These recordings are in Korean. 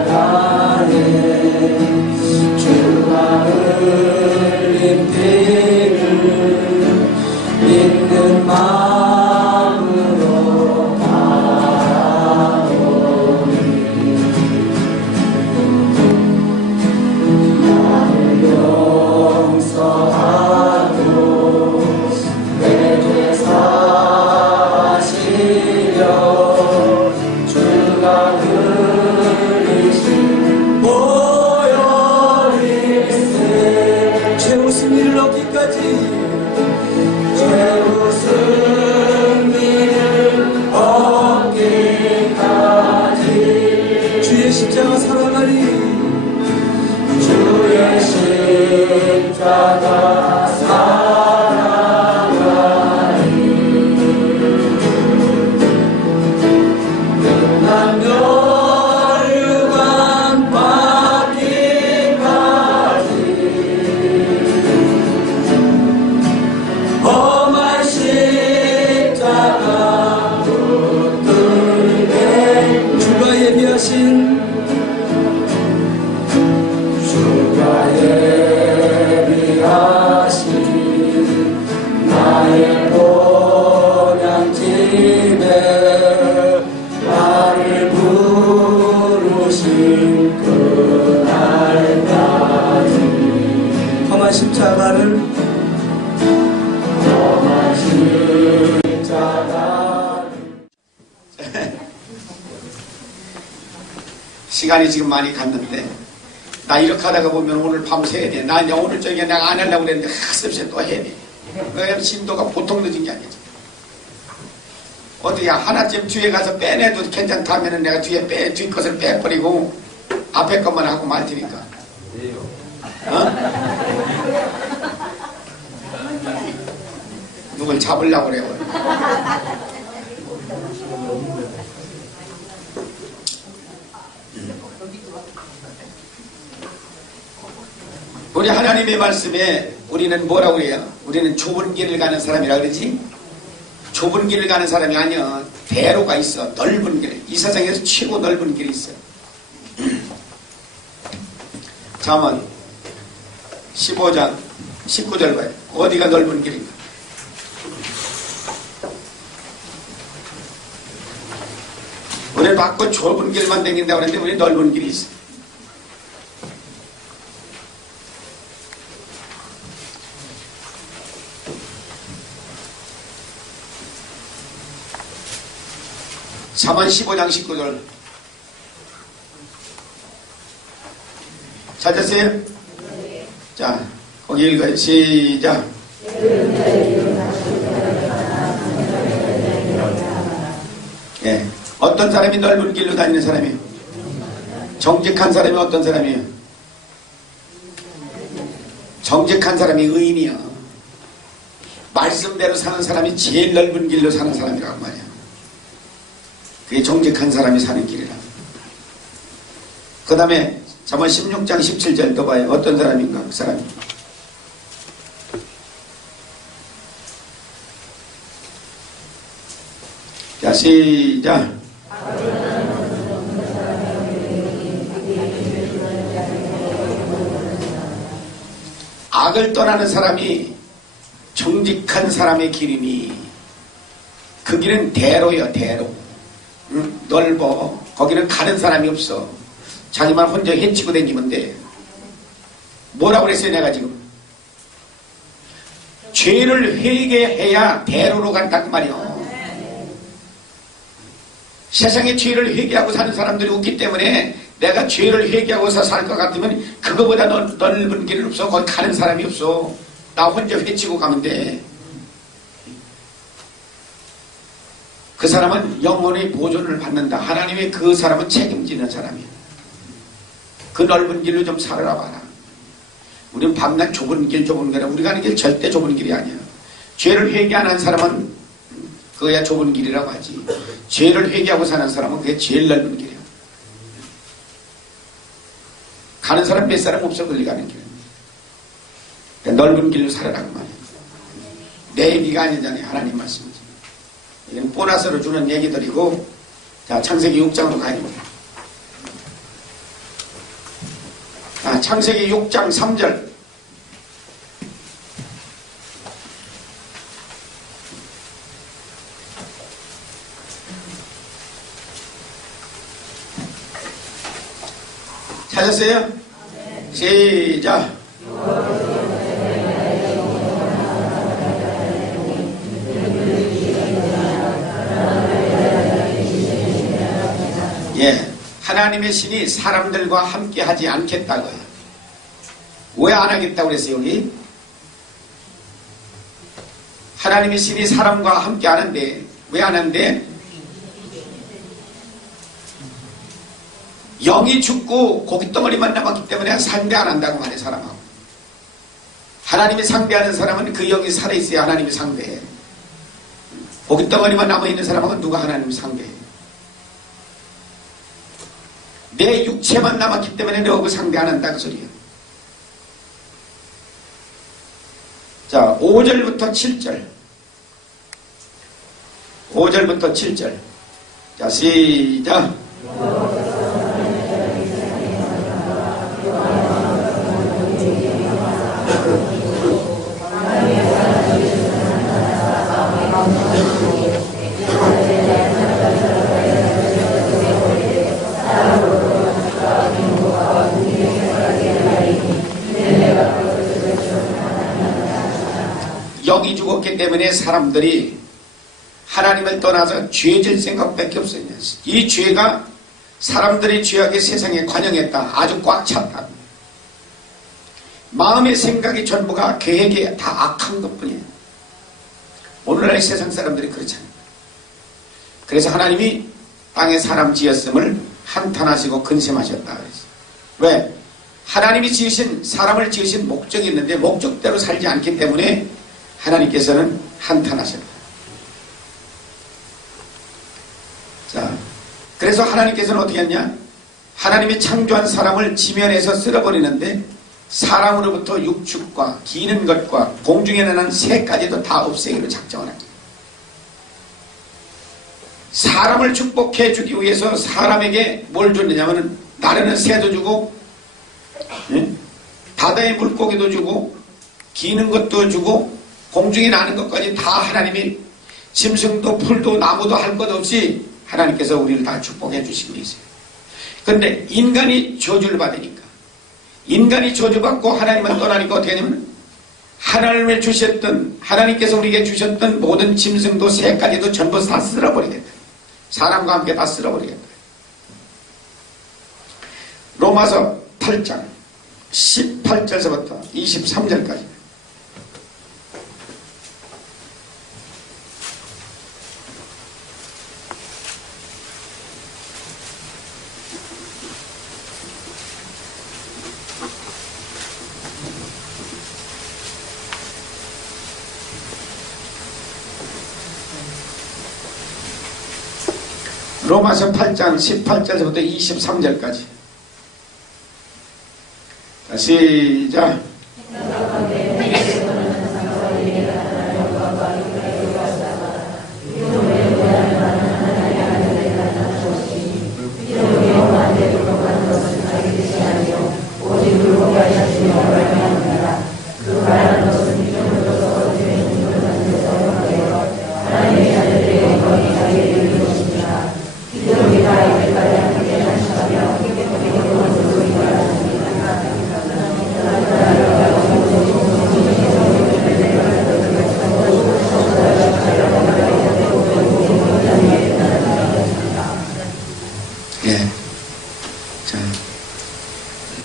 십자가에 주가 흘린 피를 믿는 마음으로 바라보니 나를 용서하고 내 죄 사하시려 주가 흘리신 보혈일세 최후 승리를 얻기까지 최후 승리를 얻기까지 주의 십자가 살아가리 주의 십자가 살아가리 끝난 멸류관 받기까지 험한 십자가 붙들게 주가 예비하신 나의 본향집에 나를 부르신 그날까지 험한 십자가를 시간이 지금 많이 갔는데 나 이렇게 하다가 보면 오늘 밤새 해야 돼. 나 이제 오늘 저녁에 내가 안 하려고 그랬는데 습세 또 해야 돼. 왜냐면 진도가 보통 늦은 게 아니지. 어떻게 하나쯤 뒤에 가서 빼내도 괜찮다면은 내가 뒤 것을 빼버리고 앞에 것만 하고 말 테니까. 누굴 잡으려고 그래요. 우리 하나님의 말씀에 우리는 뭐라고 해요? 우리는 좁은 길을 가는 사람이라 그러지? 좁은 길을 가는 사람이 아니야. 대로가 있어. 넓은 길. 이 세상에서 최고 넓은 길이 있어. 잠언 15장 19절 봐요. 어디가 넓은 길인가? 우리는 밖으로 좁은 길만 다닌다고 하는데 우리 넓은 길이 있어. 잠언 15장 19절 찾았어요? 자, 거기 읽어요. 시작. 예. 어떤 사람이 넓은 길로 다니는 사람이에요? 정직한 사람이 어떤 사람이에요? 정직한 사람이 의인이야. 말씀대로 사는 사람이 제일 넓은 길로 사는 사람이라고 말이야. 그게 정직한 사람이 사는 길이라. 그 다음에 잠언 16장 17절 또 봐요. 어떤 사람인가 그 사람이. 자, 시작. 악을 떠나는 사람이 정직한 사람의 길이니 그 길은 대로요. 대로. 넓어. 거기는 가는 사람이 없어. 자기만 혼자 헤치고 다니면 돼. 뭐라고 그랬어요 내가 지금? 죄를 회개해야 대로로 간다고 말이요. 세상에 죄를 회개하고 사는 사람들이 없기 때문에 내가 죄를 회개하고서 살 것 같으면 그거보다 넓은 길은 없어. 거기 가는 사람이 없어. 나 혼자 헤치고 가면 돼. 그 사람은 영혼의 보존을 받는다. 하나님의 그 사람은 책임지는 사람이야. 그 넓은 길로 좀 살아라 봐라. 우리는 밤낮 좁은 길 우리가 가는 길 절대 좁은 길이 아니야. 죄를 회개 안 한 사람은 그거야 좁은 길이라고 하지. 죄를 회개하고 사는 사람은 그게 제일 넓은 길이야. 가는 사람 몇 사람 없어. 거기 가는 길. 그러니까 넓은 길로 살아라고 말이야. 내 얘기가 아니잖아요. 하나님 말씀이지. 이건 보너스로 주는 얘기들이고, 자, 창세기 6장으로 가야 됩니다. 자, 창세기 6장 3절. 찾았어요? 시작. 예, 하나님의 신이 사람들과 함께 하지 않겠다고요. 왜 안 하겠다고 그랬어요, 여기? 하나님의 신이 사람과 함께 하는데, 왜 안 하는데? 영이 죽고 고깃덩어리만 남았기 때문에 상대 안 한다고 말해, 사람하고. 하나님이 상대하는 사람은 그 영이 살아있어야 하나님이 상대해. 고깃덩어리만 남아있는 사람하고 누가 하나님이 상대해? 내 육체만 남았기 때문에 너하고 상대 안 한다, 그 소리야. 자, 5절부터 7절. 5절부터 7절. 자, 시작. 영이 죽었기 때문에 사람들이 하나님을 떠나서 죄질 생각밖에 없어요. 이 죄가 사람들이 죄악의 세상에 관영했다. 아주 꽉 찼다. 마음의 생각이 전부가 계획이 다 악한 것뿐이에요. 오늘날 세상 사람들이 그렇잖아요. 그래서 하나님이 땅에 사람 지었음을 한탄하시고 근심하셨다 그랬어요. 왜? 하나님이 지으신, 사람을 지으신 목적이 있는데 목적대로 살지 않기 때문에 하나님께서는 한탄하셨다. 자, 그래서 하나님께서는 어떻게 했냐? 하나님이 창조한 사람을 지면에서 쓸어버리는데 사람으로부터 육축과 기는 것과 공중에 나는 새까지도 다 없애기로 작정을 합니다. 사람을 축복해 주기 위해서 사람에게 뭘 줬느냐면 나르는 새도 주고 바다의 물고기도 주고 기는 것도 주고 공중에 나는 것까지 다 하나님이 짐승도 풀도 나무도 할 것 없이 하나님께서 우리를 다 축복해 주시고 계세요. 그런데 인간이 저주를 받으니까, 인간이 저주받고 하나님을 떠나니까 어떻게 하냐면 하나님을 주셨던, 하나님께서 우리에게 주셨던 모든 짐승도 새까지도 전부 다 쓸어버리겠다. 사람과 함께 다 쓸어버리겠다. 로마서 8장 18절서부터 23절까지. 로마서 8장 18절부터 23절까지. 시작.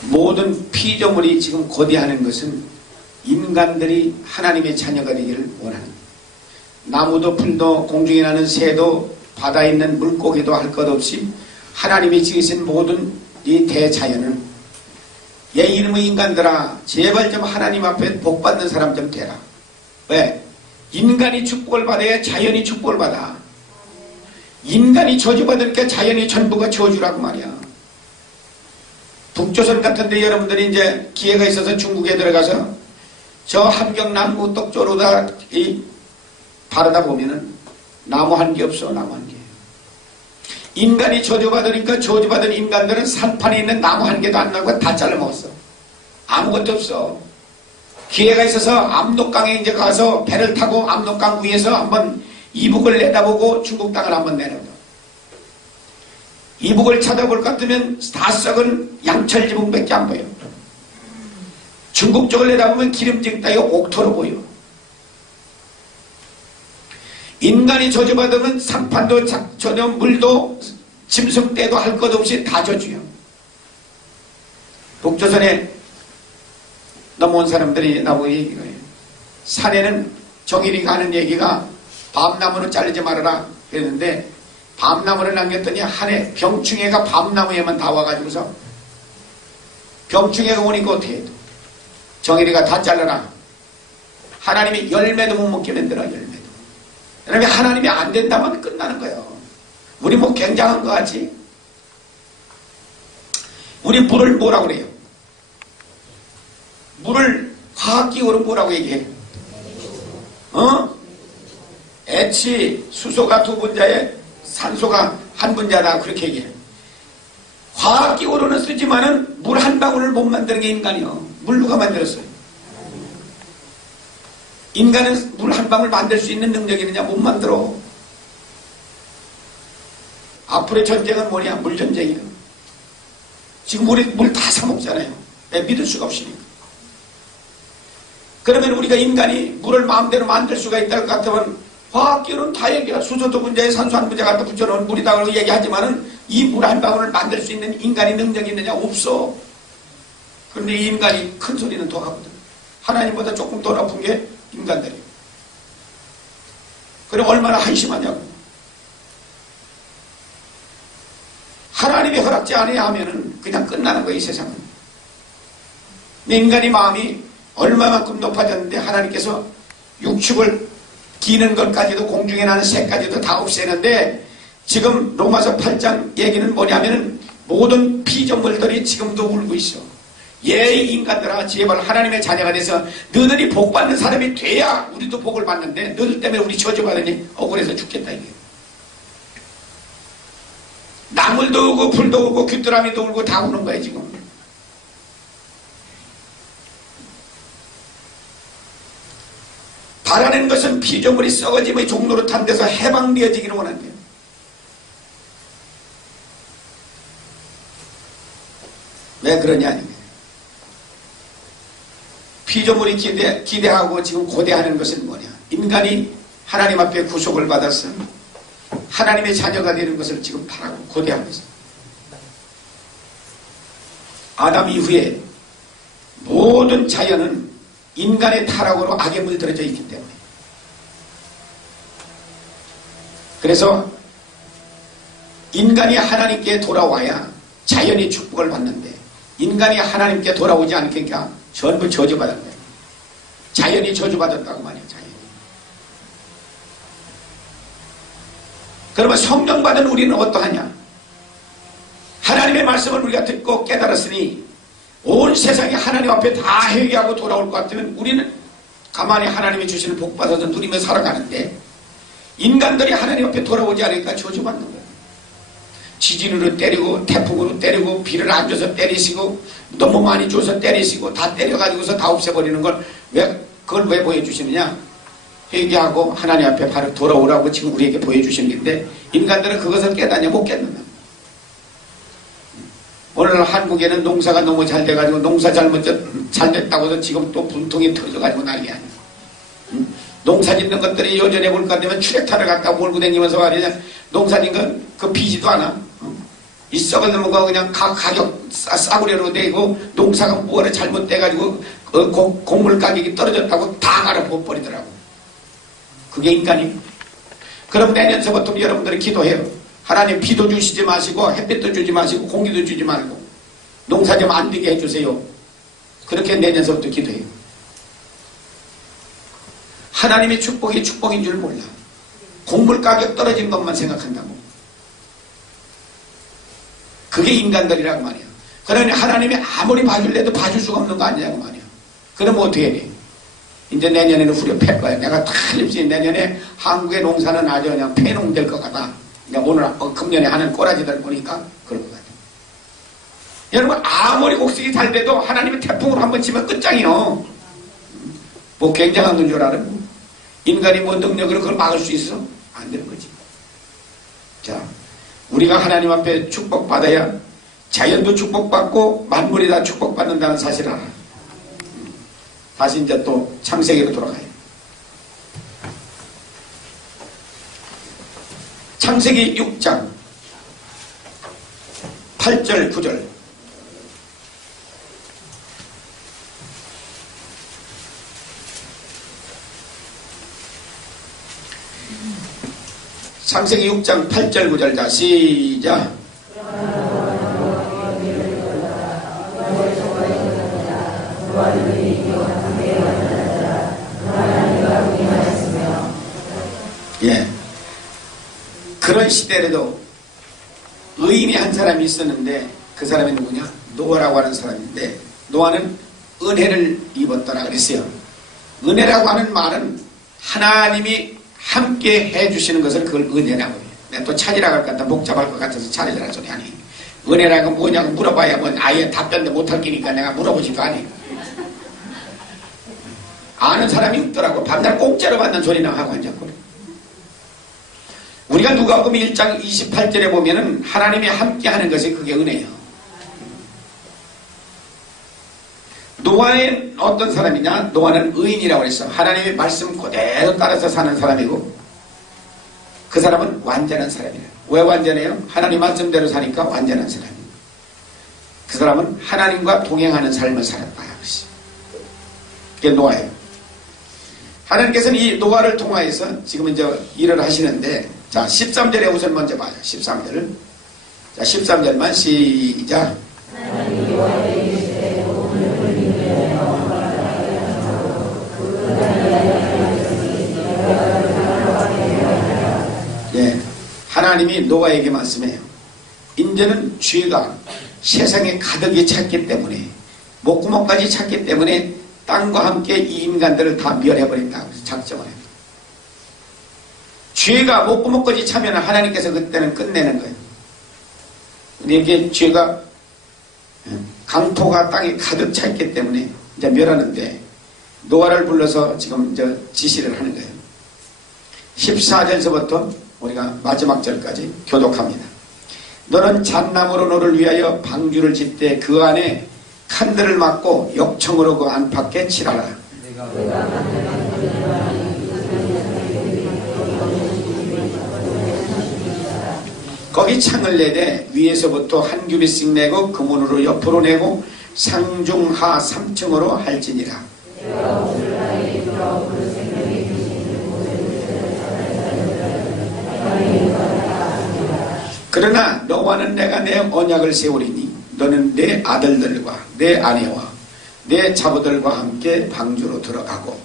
모든 피조물이 지금 고대하는 것은 인간들이 하나님의 자녀가 되기를 원하는, 나무도 풀도 공중에 나는 새도 바다에 있는 물고기도 할 것 없이 하나님이 지으신 모든 이 대자연은 얘 이름의 인간들아 제발 좀 하나님 앞에 복받는 사람 좀 되라. 왜? 인간이 축복을 받아야 자연이 축복을 받아. 인간이 저주받으니까 자연이 전부가 저주라고 말이야. 북조선 같은데 여러분들이 이제 기회가 있어서 중국에 들어가서 저 함경나무 떡조로다 바르다 보면은 나무 한 개 없어. 나무 한 개. 인간이 저주받으니까 저주받은 인간들은 산판에 있는 나무 한 개도 안 나고 다 잘라 먹었어. 아무것도 없어. 기회가 있어서 압록강에 이제 가서 배를 타고 압록강 위에서 한번 이북을 내다보고 중국 땅을 한번 내려봐. 이북을 찾아볼 것 같으면 다 썩은 양철 지붕밖에 안 보여. 중국 쪽을 내다보면 기름진 땅이 옥토로 보여. 인간이 저주받으면 산판도 전혀 물도 짐승떼도 할 것 없이 다 저주요. 북조선에 넘어온 사람들이 나보고 얘기해요. 산에는 정일이가 하는 얘기가 밤나무는 자르지 말아라 그랬는데 밤나무를 남겼더니 한해 병충해가 밤나무에만 다 와가지고서 병충해가 오니까 어떻게 해도 정일이가 다 잘라라. 하나님이 열매도 못 먹게 만들어. 열매도. 그러면 하나님이 안 된다면 끝나는 거예요. 우리 뭐 굉장한 거 같지? 우리 물을 뭐라고 그래요? 물을 화학기호로 뭐라고 얘기해? H 수소가 두 분자에 산소가 한 분자다 그렇게 얘기해. 화학기호로는 쓰지만은 물 한 방울을 못 만드는 게 인간이요. 물 누가 만들었어요? 인간은 물 한 방울 만들 수 있는 능력이 있느냐? 못 만들어. 앞으로의 전쟁은 뭐냐? 물전쟁이에요. 지금 우리 물 다 사먹잖아요. 믿을 수가 없으니까. 그러면 우리가 인간이 물을 마음대로 만들 수가 있다고 같으면 화학기호는 다 얘기해. 수소 두 분자에 산소 한 분자 갖다 붙여놓은 물이다 그러고 얘기하지만은 이 물 한 방울을 만들 수 있는 인간의 능력이 있느냐? 없어. 그런데 이 인간이 큰 소리는 더 하거든. 하나님보다 조금 더 높은 게 인간들이에요. 그럼 얼마나 한심하냐고. 하나님이 허락지 않아야 하면은 그냥 끝나는 거예요, 이 세상은. 인간의 마음이 얼마만큼 높아졌는데 하나님께서 육축을 기는 것까지도 공중에 나는 새까지도 다 없애는데 지금 로마서 8장 얘기는 뭐냐면은 모든 피조물들이 지금도 울고 있어. 이 인간들아 제발 하나님의 자녀가 돼서 너희들이 복받는 사람이 돼야 우리도 복을 받는데 너희들 때문에 우리 저주받으니 억울해서 죽겠다 이게. 나물도 울고 불도 울고 귀뚜라미도 울고 다 우는 거야 지금. 바라는 것은 피조물이 썩어짐의 종로로 탄 데서 해방되어지기를 원한대요. 왜 그러냐. 피조물이 기대하고 지금 고대하는 것은 뭐냐. 인간이 하나님 앞에 구속을 받아서 하나님의 자녀가 되는 것을 지금 바라고 고대하고 있어요. 아담 이후에 모든 자연은 인간의 타락으로 악에 물들어져 있기 때문에. 그래서 인간이 하나님께 돌아와야 자연이 축복을 받는데 인간이 하나님께 돌아오지 않으니까 전부 저주받은 거예요. 자연이 저주받았다고 말이에요. 자연이. 그러면 성령 받은 우리는 어떠하냐? 하나님의 말씀을 우리가 듣고 깨달았으니 온 세상이 하나님 앞에 다 회개하고 돌아올 것 같으면 우리는 가만히 하나님이 주시는 복 받아서 누리며 살아가는데 인간들이 하나님 앞에 돌아오지 않으니까 저주받는 거예요. 지진으로 때리고 태풍으로 때리고 비를 안 줘서 때리시고 너무 많이 줘서 때리시고 다 때려가지고서 다 없애버리는 걸 그걸 왜 보여주시느냐? 회개하고 하나님 앞에 바로 돌아오라고 지금 우리에게 보여주시는 건데 인간들은 그것을 깨닫냐? 못 깨닫는다. 오늘 한국에는 농사가 너무 잘 돼가지고 농사 잘 됐다고 해서 지금 또 분통이 터져가지고 난리 아니야. 농사 짓는 것들이 요전에 볼 것 같으면 트랙터를 갖다 몰고 다니면서 말이냐 농사 짓는 그 비지도 않아. 이 썩은 놈과 그냥 가격 싸구려로 되고 농사가 뭐가 잘못돼가지고 곡물 가격이 떨어졌다고 다 갈아버리더라고. 그게 인간이. 그럼 내년서부터 여러분들이 기도해요. 하나님 비도 주시지 마시고 햇빛도 주지 마시고 공기도 주지 말고 농사 좀 안 되게 해주세요. 그렇게 내년서부터 기도해요. 하나님의 축복이 축복인 줄 몰라. 곡물 가격 떨어진 것만 생각한다고. 그게 인간들이라고 말이야. 그러니 하나님이 아무리 봐줄래도 봐줄 수가 없는 거 아니냐고 말이야. 그럼 어떻게 돼? 이제 내년에는 후려 팰 거야. 내가 틀림없이 내년에 한국의 농사는 아주 그냥 폐농될 것 같아. 그러니까 오늘 금년에 하는 꼬라지들 보니까 그런 것 같아요. 여러분 아무리 곡식이 잘 돼도 하나님의 태풍으로 한번 치면 끝장이요. 뭐 굉장한 건 줄 알아요. 인간이 뭐 능력으로 그걸 막을 수 있어? 안 되는 거지. 자, 우리가 하나님 앞에 축복받아야 자연도 축복받고 만물이 다 축복받는다는 사실을 알아. 다시 이제 또 창세기로 돌아가요. 창세기 6장 8절 9절. 창세기 6장 8절 9절. 자 시작. 예. 그런 시대에도 의인이 한 사람이 있었는데 그 사람이 누구냐? 노아라고 하는 사람인데 노아는 은혜를 입었더라 그랬어요. 은혜라고 하는 말은 하나님이 함께 해주시는 것을 그걸 은혜라고 해요. 내가 또 찾으라고 할 것 같아 복잡할 것 같아서 찾으라는 소리 아니에요. 은혜라고 뭐냐고 물어봐야 뭐 아예 답변도 못할 끼니까 내가 물어보지도 않아요. 아는 사람이 없더라고. 밤날 공짜로 받는 소리나 하고 앉았거든. 우리가 누가복음 1장 28절에 보면은 하나님이 함께 하는 것이 그게 은혜예요. 노아는 어떤 사람이냐? 노아는 의인이라고 그랬어. 하나님의 말씀 그대로 따라서 사는 사람이고 그 사람은 완전한 사람이에요. 왜 완전해요? 하나님 말씀대로 사니까 완전한 사람이에요. 그 사람은 하나님과 동행하는 삶을 살았다. 그게 노아예요. 하나님께서는 이 노아를 통하여서 지금 이제 일을 하시는데 자 13절에 우선 먼저 봐요. 13절. 자 13절만 시작. 예, 하나님이 노아에게 말씀해요. 이제는 죄가 세상에 가득히 찼기 때문에 목구멍까지 찼기 때문에 땅과 함께 이 인간들을 다 멸해버린다고 작정을 해요. 죄가 목구멍까지 차면 하나님께서 그때는 끝내는 거예요. 근데 이게 죄가 강토가 땅에 가득 차 있기 때문에 이제 멸하는데 노아를 불러서 지금 이제 지시를 하는 거예요. 14절서부터 우리가 마지막 절까지 교독합니다. 너는 잣나무로 너를 위하여 방주를 짓되 그 안에 칸들을 막고 역청으로 그 안팎에 칠하라. 거기 창을 내되 위에서부터 한 규빗씩 내고 금문으로 옆으로 내고 상중하 3층으로 할지니라. 그러나 너와는 내가 내 언약을 세우리니 너는 내 아들들과 내 아내와 내 자부들과 함께 방주로 들어가고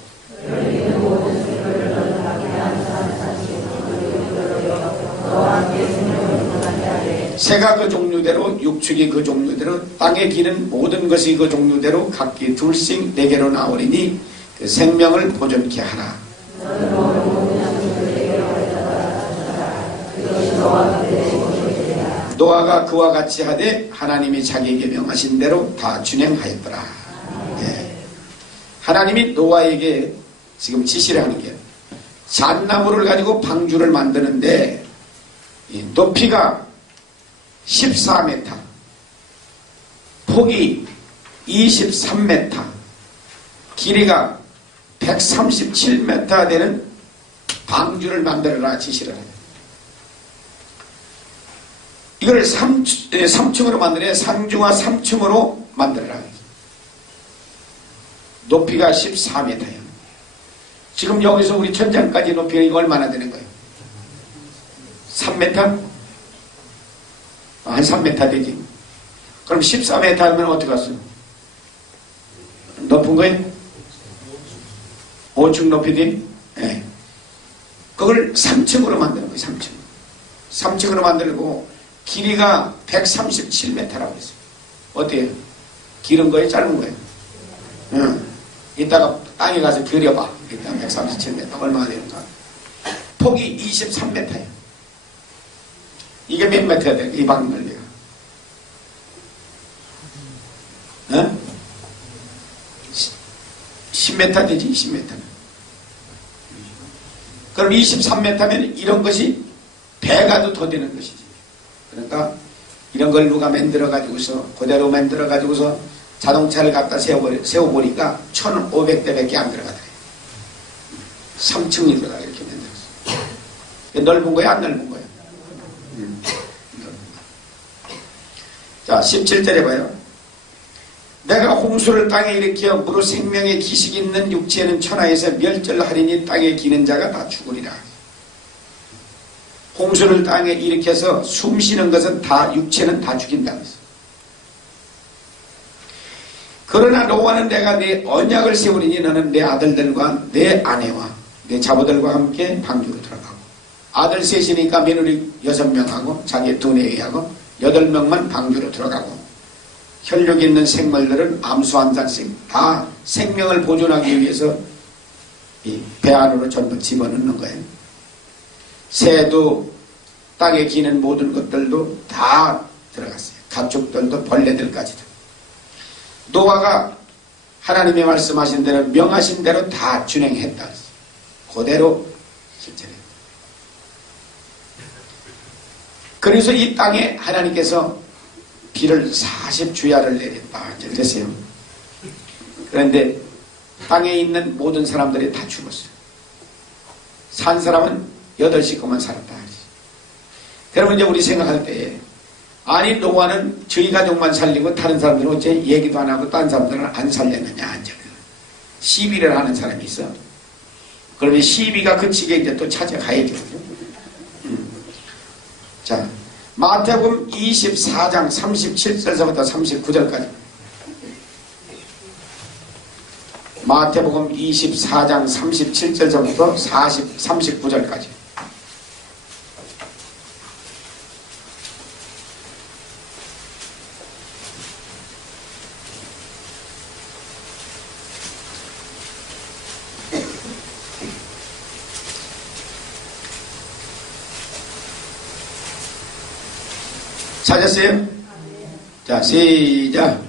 새가 그 종류대로 육축이 그 종류대로 땅에 기는 모든 것이 그 종류대로 각기 둘씩 내게로 나오리니 그 생명을 보존케 하라. 노아가 그와 같이 하되 하나님이 자기에게 명하신 대로 다 준행하였더라. 예. 하나님이 노아에게 지금 지시를 하는 게 잣나무를 가지고 방주를 만드는데 높이가 14m, 폭이 23m, 길이가 137m 되는 방주를 만들어라 지시를 해요. 이걸 3층으로 만드냐 상중하 3층으로 만들어라. 높이가 14m예요. 지금 여기서 우리 천장까지 높이가 이거 얼마나 되는 거예요? 3m? 한 3m 되지. 그럼 14m 하면 어떻게 갔어요? 높은 거예요? 5층 높이지? 네. 그걸 3층으로 만드는 거예요. 3층. 3층으로 만들고 길이가 137m라고 했어요. 어때요? 길은 거예요? 짧은 거예요? 응. 이따가 땅에 가서 그려봐. 일단 137m 얼마나 되는가? 폭이 23m예요. 이게 몇 미터야 돼? 이 방 넓이가. 어? 10m 되지? 10m는. 그럼 23m면 이런 것이 배가도 더 되는 것이지. 그러니까 이런 걸 누가 만들어가지고서 그대로 만들어가지고서 자동차를 갖다 세워보니까 1500대밖에 안 들어가더래. 3층이더라 이렇게 만들었어. 넓은 거야 안 넓은 거야? 자 17절에 봐요. 내가 홍수를 땅에 일으켜 무릇 생명의 기식이 있는 육체는 천하에서 멸절하리니 땅에 기는 자가 다 죽으리라. 홍수를 땅에 일으켜서 숨쉬는 것은 다 육체는 다 죽인다. 그러나 노아는 내가 내 언약을 세우리니 너는 내 아들들과 내 아내와 내 자보들과 함께 방주로 들어가고 아들 셋이니까 며느리 6명하고 자기 2아내하고 8명만 방주로 들어가고 혈육 있는 생물들은 암수 한 잔씩 다 생명을 보존하기 위해서 이 배 안으로 전부 집어넣는 거예요. 새도 땅에 기는 모든 것들도 다 들어갔어요. 가축들도 벌레들까지도. 노아가 하나님의 말씀하신 대로 명하신 대로 다 준행했다. 그대로 실천했다. 그래서 이 땅에 하나님께서 비를 40주야를 내렸다. 이제 그랬어요. 그런데 땅에 있는 모든 사람들이 다 죽었어요. 산 사람은 8식구만 살았다. 여러분 이제 우리 생각할 때 아니 노아는 저희 가족만 살리고 다른 사람들은 어째 얘기도 안 하고 다른 사람들은 안 살렸느냐. 시비를 하는 사람이 있어. 그러면 시비가 그치게 이제 또 찾아가야죠. 자, 마태복음 24장 37절서부터 39절까지. 마태복음 24장 37절서부터 39절까지. 찾았어요? 자, 시작.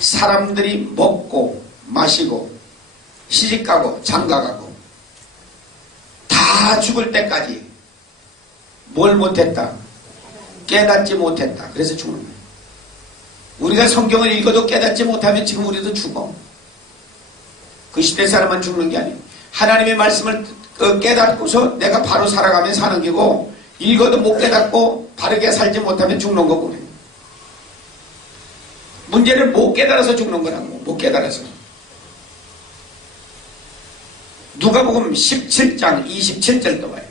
사람들이 먹고 마시고 시집가고 장가가고 다 죽을 때까지 뭘 못했다? 깨닫지 못했다. 그래서 죽는 거예요. 우리가 성경을 읽어도 깨닫지 못하면 지금 우리도 죽어. 그 시대 사람만 죽는 게 아니에요. 하나님의 말씀을 깨닫고서 내가 바로 살아가면 사는 게고 읽어도 못 깨닫고 바르게 살지 못하면 죽는 거고. 문제는 못 깨달아서 죽는 거라고. 못 깨달아서. 누가복음 17장 27절도 봐요.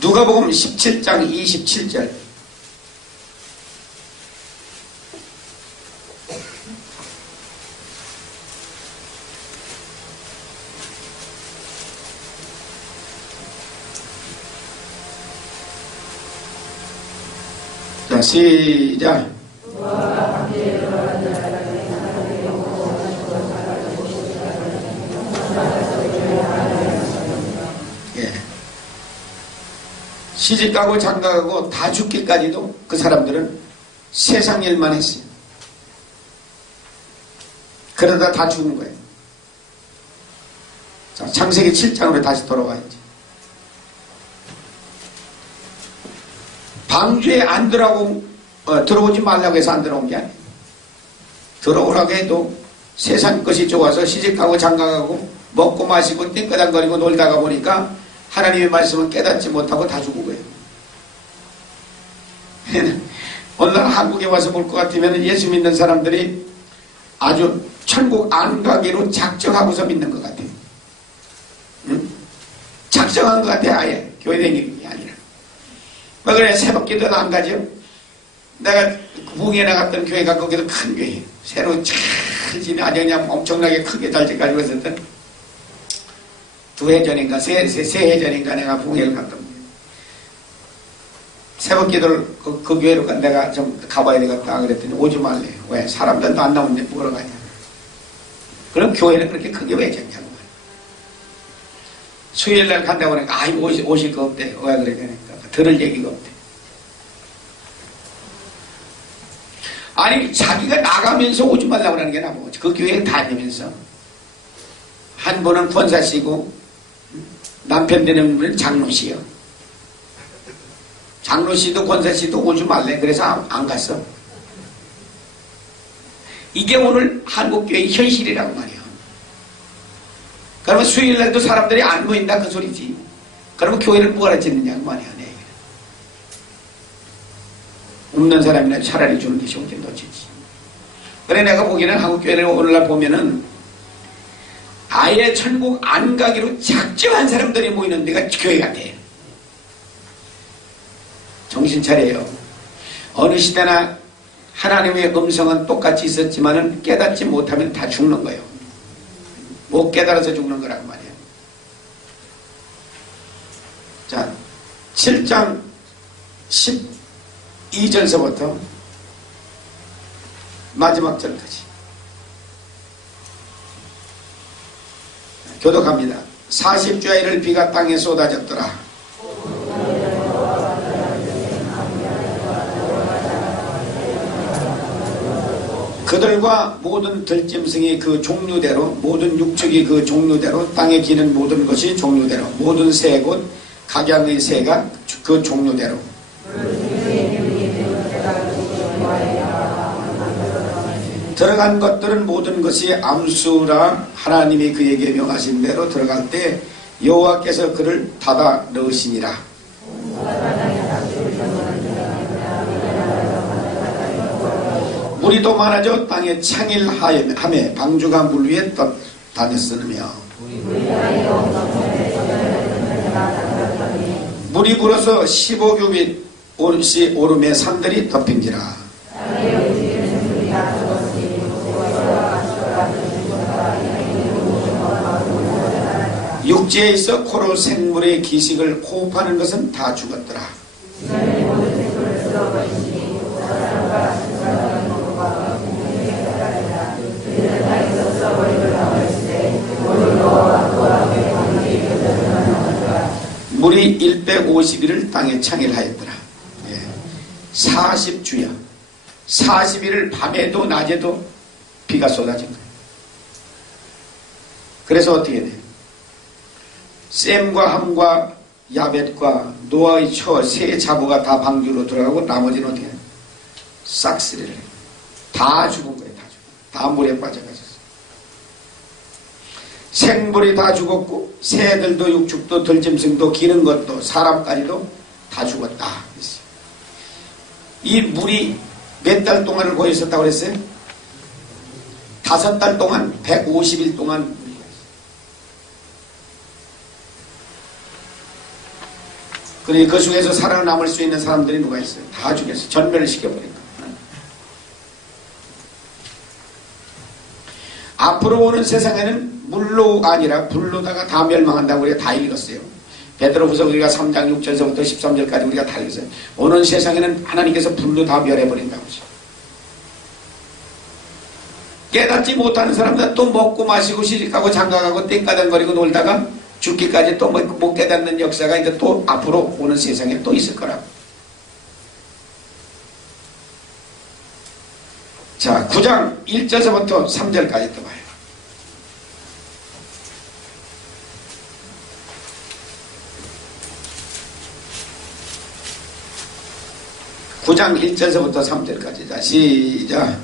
누가복음 17장 27절. 자, 시작. 시집가고 장가가고 다 죽기까지도 그 사람들은 세상 일만 했어요. 그러다 다 죽는 거예요. 자, 창세기 7장으로 다시 돌아와야지. 방주에 안 들어오지 말라고 해서 안 들어온 게 아니에요. 들어오라고 해도 세상 것이 좋아서 시집가고 장가가고 먹고 마시고 띵끄당거리고 놀다가 보니까 하나님의 말씀을 깨닫지 못하고 다 죽은 거예요. 오늘 한국에 와서 볼 것 같으면 예수 믿는 사람들이 아주 천국 안 가기로 작정하고서 믿는 것 같아요. 응? 작정한 것 같아. 아예 교회 다니는 게 아니라. 뭐 그래 새벽 기도는 안 가죠. 내가 부흥에 나갔던 교회가 거기도 큰 교회. 새로 잘 지내 아주 그냥 엄청나게 크게 잘 지가지고 있었던 2해 전인가, 3해 전인가 내가 부흥회를 갔던 거예요. 새벽 기도를 그 교회로 내가 좀 가봐야 되겠다 그랬더니 오지 말래. 왜? 사람들도 안 나오는데 뭐러 가냐. 그럼 교회는 그렇게 크게 왜 졌냐고 말이야. 수요일날 간다고 하니까 아이 오실 거 없대. 왜 그래? 그러니까 들을 얘기가 없대. 아니 자기가 나가면서 오지 말라고 하는 게 나뭐 그 교회에 다니면서 한 분은 권사씨고 남편 되는 분은 장로씨요. 장로씨도 권사씨도 오지 말래. 그래서 안 갔어. 이게 오늘 한국교회의 현실이라고 말이야. 그러면 수요일날도 사람들이 안 모인다 그 소리지. 그러면 교회를 뭐하러 짓느냐고 말이야. 내 얘기는. 없는 사람이나 차라리 주는 게 좋게 놓치지. 그래 내가 보기에는 한국교회를 오늘날 보면은 아예 천국 안 가기로 작정한 사람들이 모이는 데가 교회 같아요. 정신 차려요. 어느 시대나 하나님의 음성은 똑같이 있었지만은 깨닫지 못하면 다 죽는 거예요. 못 깨달아서 죽는 거란 말이에요. 자, 7장 12절서부터 마지막 절까지 교독합니다. 40주야 이를 비가 땅에 쏟아졌더라. 그들과 모든 들짐승이 그 종류대로 모든 육축이 그 종류대로 땅에 기는 모든 것이 종류대로 모든 새 곧 각양의 새가 그 종류대로 들어간 것들은 모든 것이 암수라 하나님이 그에게 명하신 대로 들어갈 때 여호와께서 그를 닫아 넣으시니라. 물이 또 많아져 땅에 창일하매 방주가 물 위에 다녔으며 물이 불어서 15규빗 오름에 산들이 덮인지라. 육지에 있어 코로 생물의 기식을 호흡하는 것은 다 죽었더라. 물이 150일을 땅에 창일하였더라. 40주야. 40일을 밤에도 낮에도 비가 쏟아진 거예요. 그래서 어떻게 돼? 셈과 함과 야벳과 노아의 처 세 자부가 다 방주로 들어가고 나머지는 어떻게 해? 싹쓸이를 해. 다 죽은 거예요. 다 죽은. 다 물에 빠져가졌어. 생물이 다 죽었고 새들도 육축도 들짐승도 기는 것도 사람까지도 다 죽었다. 이 물이 몇 달 동안을 고여 있었다고 그랬어요? 5달 동안 150일 동안 물이 있어요. 그러니까 그 중에서 살아남을 수 있는 사람들이 누가 있어요? 다 죽였어요. 전멸을 시켜버린 거예요. 앞으로 오는 세상에는 물로 아니라 불로다가 다 멸망한다고 우리가 다 읽었어요. 베드로후서 우리가 3장 6절서부터 13절까지 우리가 다 읽었어요. 오는 세상에는 하나님께서 불로 다 멸해버린다고 하죠. 깨닫지 못하는 사람들은 또 먹고 마시고 시집가고 장가가고 땡까당거리고 놀다가 죽기까지 또 못 깨닫는 역사가 이제 또 앞으로 오는 세상에 또 있을 거라고. 자, 9장 1절서부터 3절까지 또 봐요. (9장 1절서부터 3절까지) 자, 시작.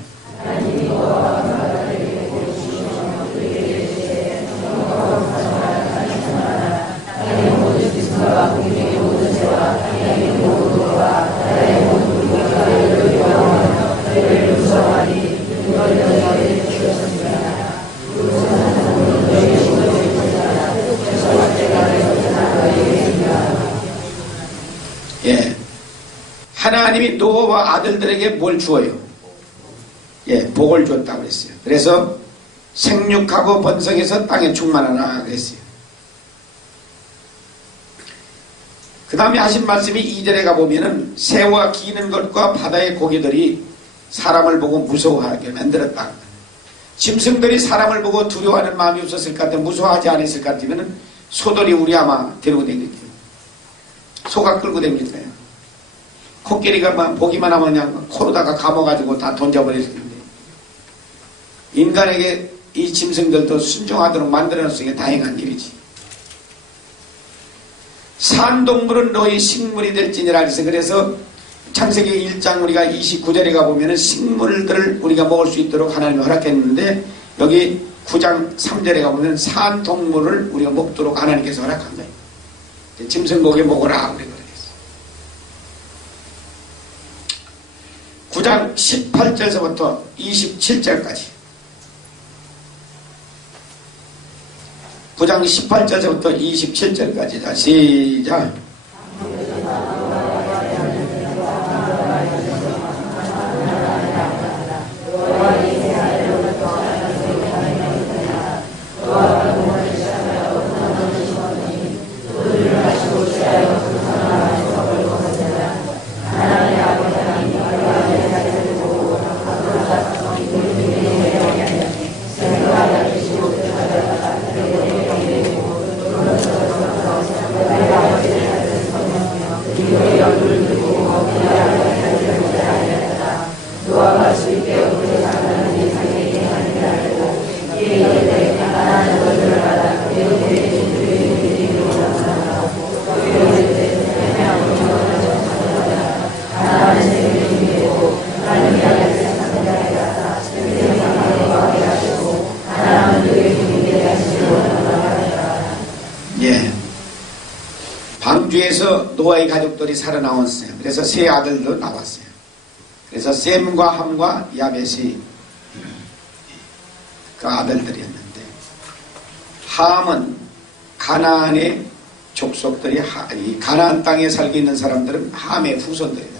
하나님이 노아와 아들들에게 뭘 주어요? 예, 복을 줬다고 그랬어요. 그래서 생육하고 번성해서 땅에 충만하라 그랬어요. 그 다음에 하신 말씀이 2절에 가보면은 새와 기는 것과 바다의 고기들이 사람을 보고 무서워하게 만들었다. 짐승들이 사람을 보고 두려워하는 마음이 없었을 것 같아. 무서워하지 않았을 것 같으면 소들이 우리 아마 데리고 다니거든요. 소가 끌고 다닐 거예요. 코끼리가 막 보기만 하면 그냥 코로다가 감아가지고 다 던져버릴 텐데. 인간에게 이 짐승들도 순종하도록 만들어놨으니 다행한 일이지. 산동물은 너희 식물이 될지니라 그래서 창세기 1장 우리가 29절에 가보면 식물들을 우리가 먹을 수 있도록 하나님이 허락했는데 여기 9장 3절에 가보면 산동물을 우리가 먹도록 하나님께서 허락한 거예요. 짐승 고기 먹어라 그래 그랬어. 9장 18절서부터 27절까지 9장 18절서부터 27절까지 자 시작. 방주에서 노아의 가족들이 살아나왔어요. 그래서 세 아들도 나왔어요. 그래서 셈과 함과 야벳이 그 아들들이었는데 함은 가나안의 족속들이 가나안 땅에 살고 있는 사람들은 함의 후손들이다.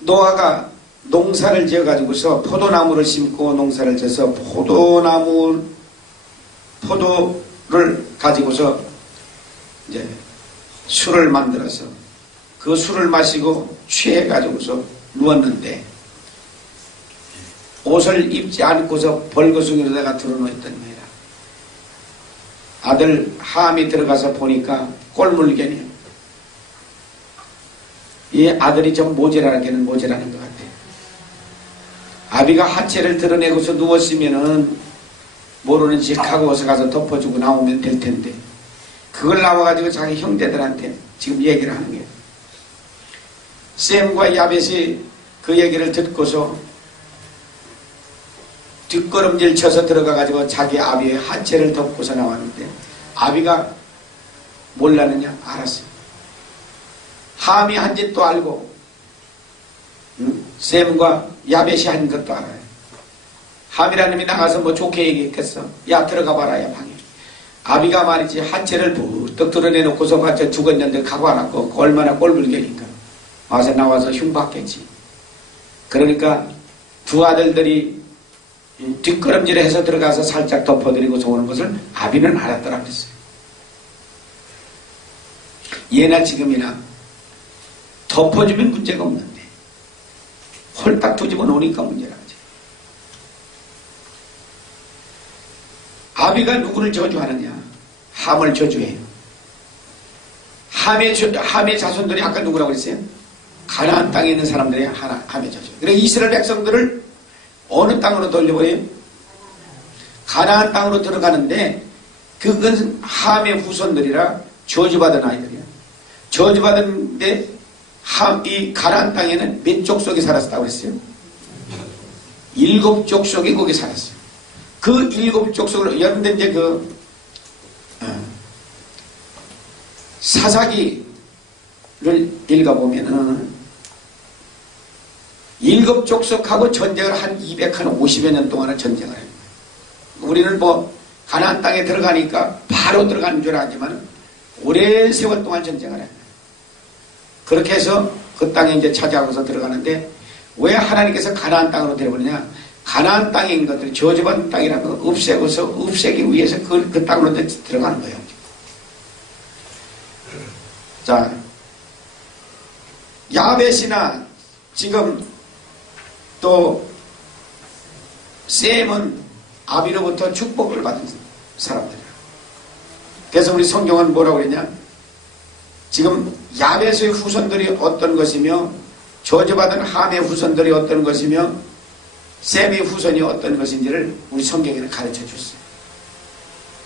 노아가 농사를 지어가지고서 포도나무를 심고 농사를 지어서 포도를 가지고서 이제 술을 만들어서 그 술을 마시고 취해가지고서 누웠는데 옷을 입지 않고서 벌거숭이로다가 들어놓았던 거야. 아들 함이 들어가서 보니까 꼴물견이야. 이 아들이 좀 모자라는 것 같아. 아비가 하체를 드러내고서 누웠으면은 모르는 척 하고 어서 가서 덮어주고 나오면 될 텐데 그걸 나와가지고 자기 형제들한테 지금 얘기를 하는 거예요. 셈과 야벳이 그 얘기를 듣고서 뒷걸음질 쳐서 들어가가지고 자기 아비의 하체를 덮고서 나왔는데 아비가 몰랐느냐? 알았어요. 함이 한 짓도 알고 셈과 야벳이 한 것도 알아요. 함이라는 놈이 나가서 뭐 좋게 얘기했겠어. 야 들어가 봐라 야 방에. 아비가 말이지 하체를 부쩍 드러내놓고서 같이 죽었는데 가고 안 왔고 얼마나 꼴불견인가. 와서 나와서 흉봤겠지. 그러니까 두 아들들이 뒷걸음질을 해서 들어가서 살짝 덮어드리고서 오는 것을 아비는 알았더라 그랬어요. 예나 지금이나 덮어주면 문제가 없는데 홀딱 뒤집어 놓으니까 문제라. 아비가 누구를 저주하느냐? 함을 저주해요. 함의 자손들이 아까 누구라고 그랬어요? 가나안 땅에 있는 사람들이 함의 저주. 그래서 이스라엘 백성들을 어느 땅으로 돌려버려요? 가나안 땅으로 들어가는데 그건 함의 후손들이라 저주받은 아이들이야. 저주받은데 이 가나안 땅에는 몇 족속이 살았다고 그랬어요? 7 족속이 거기 살았어요. 그 7 족속을 여러분들 이제 사사기를 읽어보면은 7 족속하고 전쟁을 한 250여 년 동안은 전쟁을 해요. 우리는 뭐 가나안 땅에 들어가니까 바로 들어가는 줄 알지만 오랜 세월 동안 전쟁을 해요. 그렇게 해서 그 땅에 이제 차지하고서 들어가는데 왜 하나님께서 가나안 땅으로 데려오느냐? 가나안 땅인 것들이 저주받은 땅이라는 걸 없애기 위해서 그 땅으로 이제 들어가는 거예요. 자, 야벳이나 지금 또 셈은 아비로부터 축복을 받은 사람들이야. 그래서 우리 성경은 뭐라고 그랬냐? 지금 야벳의 후손들이 어떤 것이며 저주받은 함의 후손들이 어떤 것이며 셈의 후손이 어떤 것인지를 우리 성경에는 가르쳐 줬어요.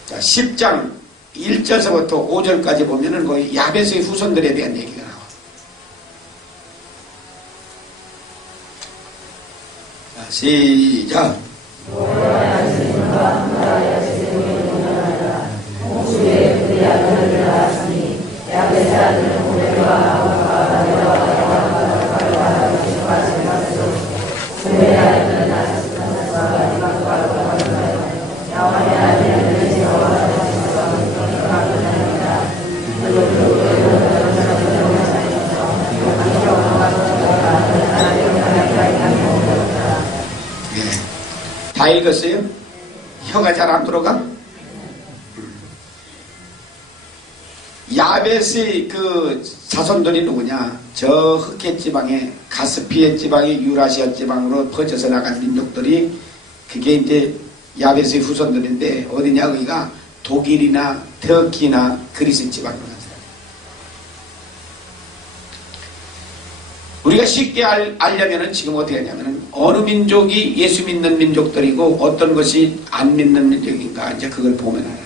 자, 10장 1절서부터 5절까지 보면은 거의 야벳의 후손들에 대한 얘기가 나와. 자, 시작. 다 읽었어요? 혀가 잘 안 들어가? 야벳의 그 자손들이 누구냐? 저 흑해 지방에 가스피해 지방에 유라시아 지방으로 퍼져서 나간 민족들이 그게 이제 야벳의 후손들인데 어디냐? 거기가 독일이나 터키나 그리스 지방으로 갔어요. 우리가 쉽게 알려면은 지금 어떻게 하냐면은 어느 민족이 예수 믿는 민족들이고 어떤 것이 안 믿는 민족인가 이제 그걸 보면 알아요.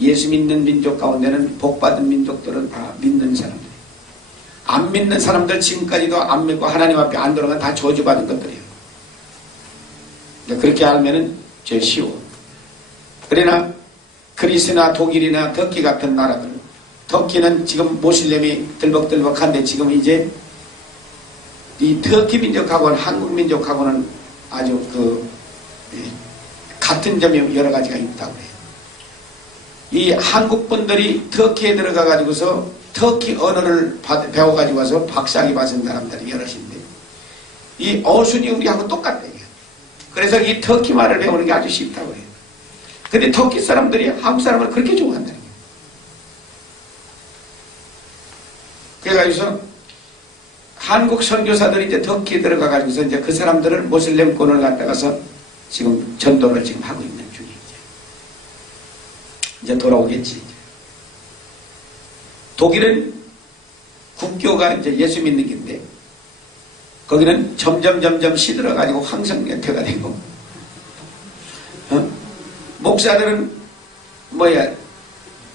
예수 믿는 민족 가운데는 복받은 민족들은 다 믿는 사람들. 안 믿는 사람들 지금까지도 안 믿고 하나님 앞에 안 들어간 다 저주받은 것들이에요. 그렇게 알면은 제일 쉬워. 그러나 그리스나 독일이나 터키 같은 나라들, 터키는 지금 모슬렘이 들벅들벅한데 지금 이제 이 터키 민족하고는 한국 민족하고는 아주 같은 점이 여러 가지가 있다고 해요. 이 한국 분들이 터키에 들어가 가지고서 터키 언어를 배워가지고 와서 박사학위 받은 사람들이 여럿인데 이 어순이 우리하고 똑같대요. 그래서 이 터키 말을 배우는 게 아주 쉽다고 해요. 근데 터키 사람들이 한국 사람을 그렇게 좋아한다는 거예요. 그래가지고서 한국 선교사들이 이제 터키에 들어가가지고서 이제 그 사람들을 모슬렘권을 갖다가서 지금 전도를 지금 하고 있는 중이에요. 이제 돌아오겠지. 독일은 국교가 이제 예수 믿는 긴데 거기는 점점 시들어가지고 황성연태가 되고 목사들은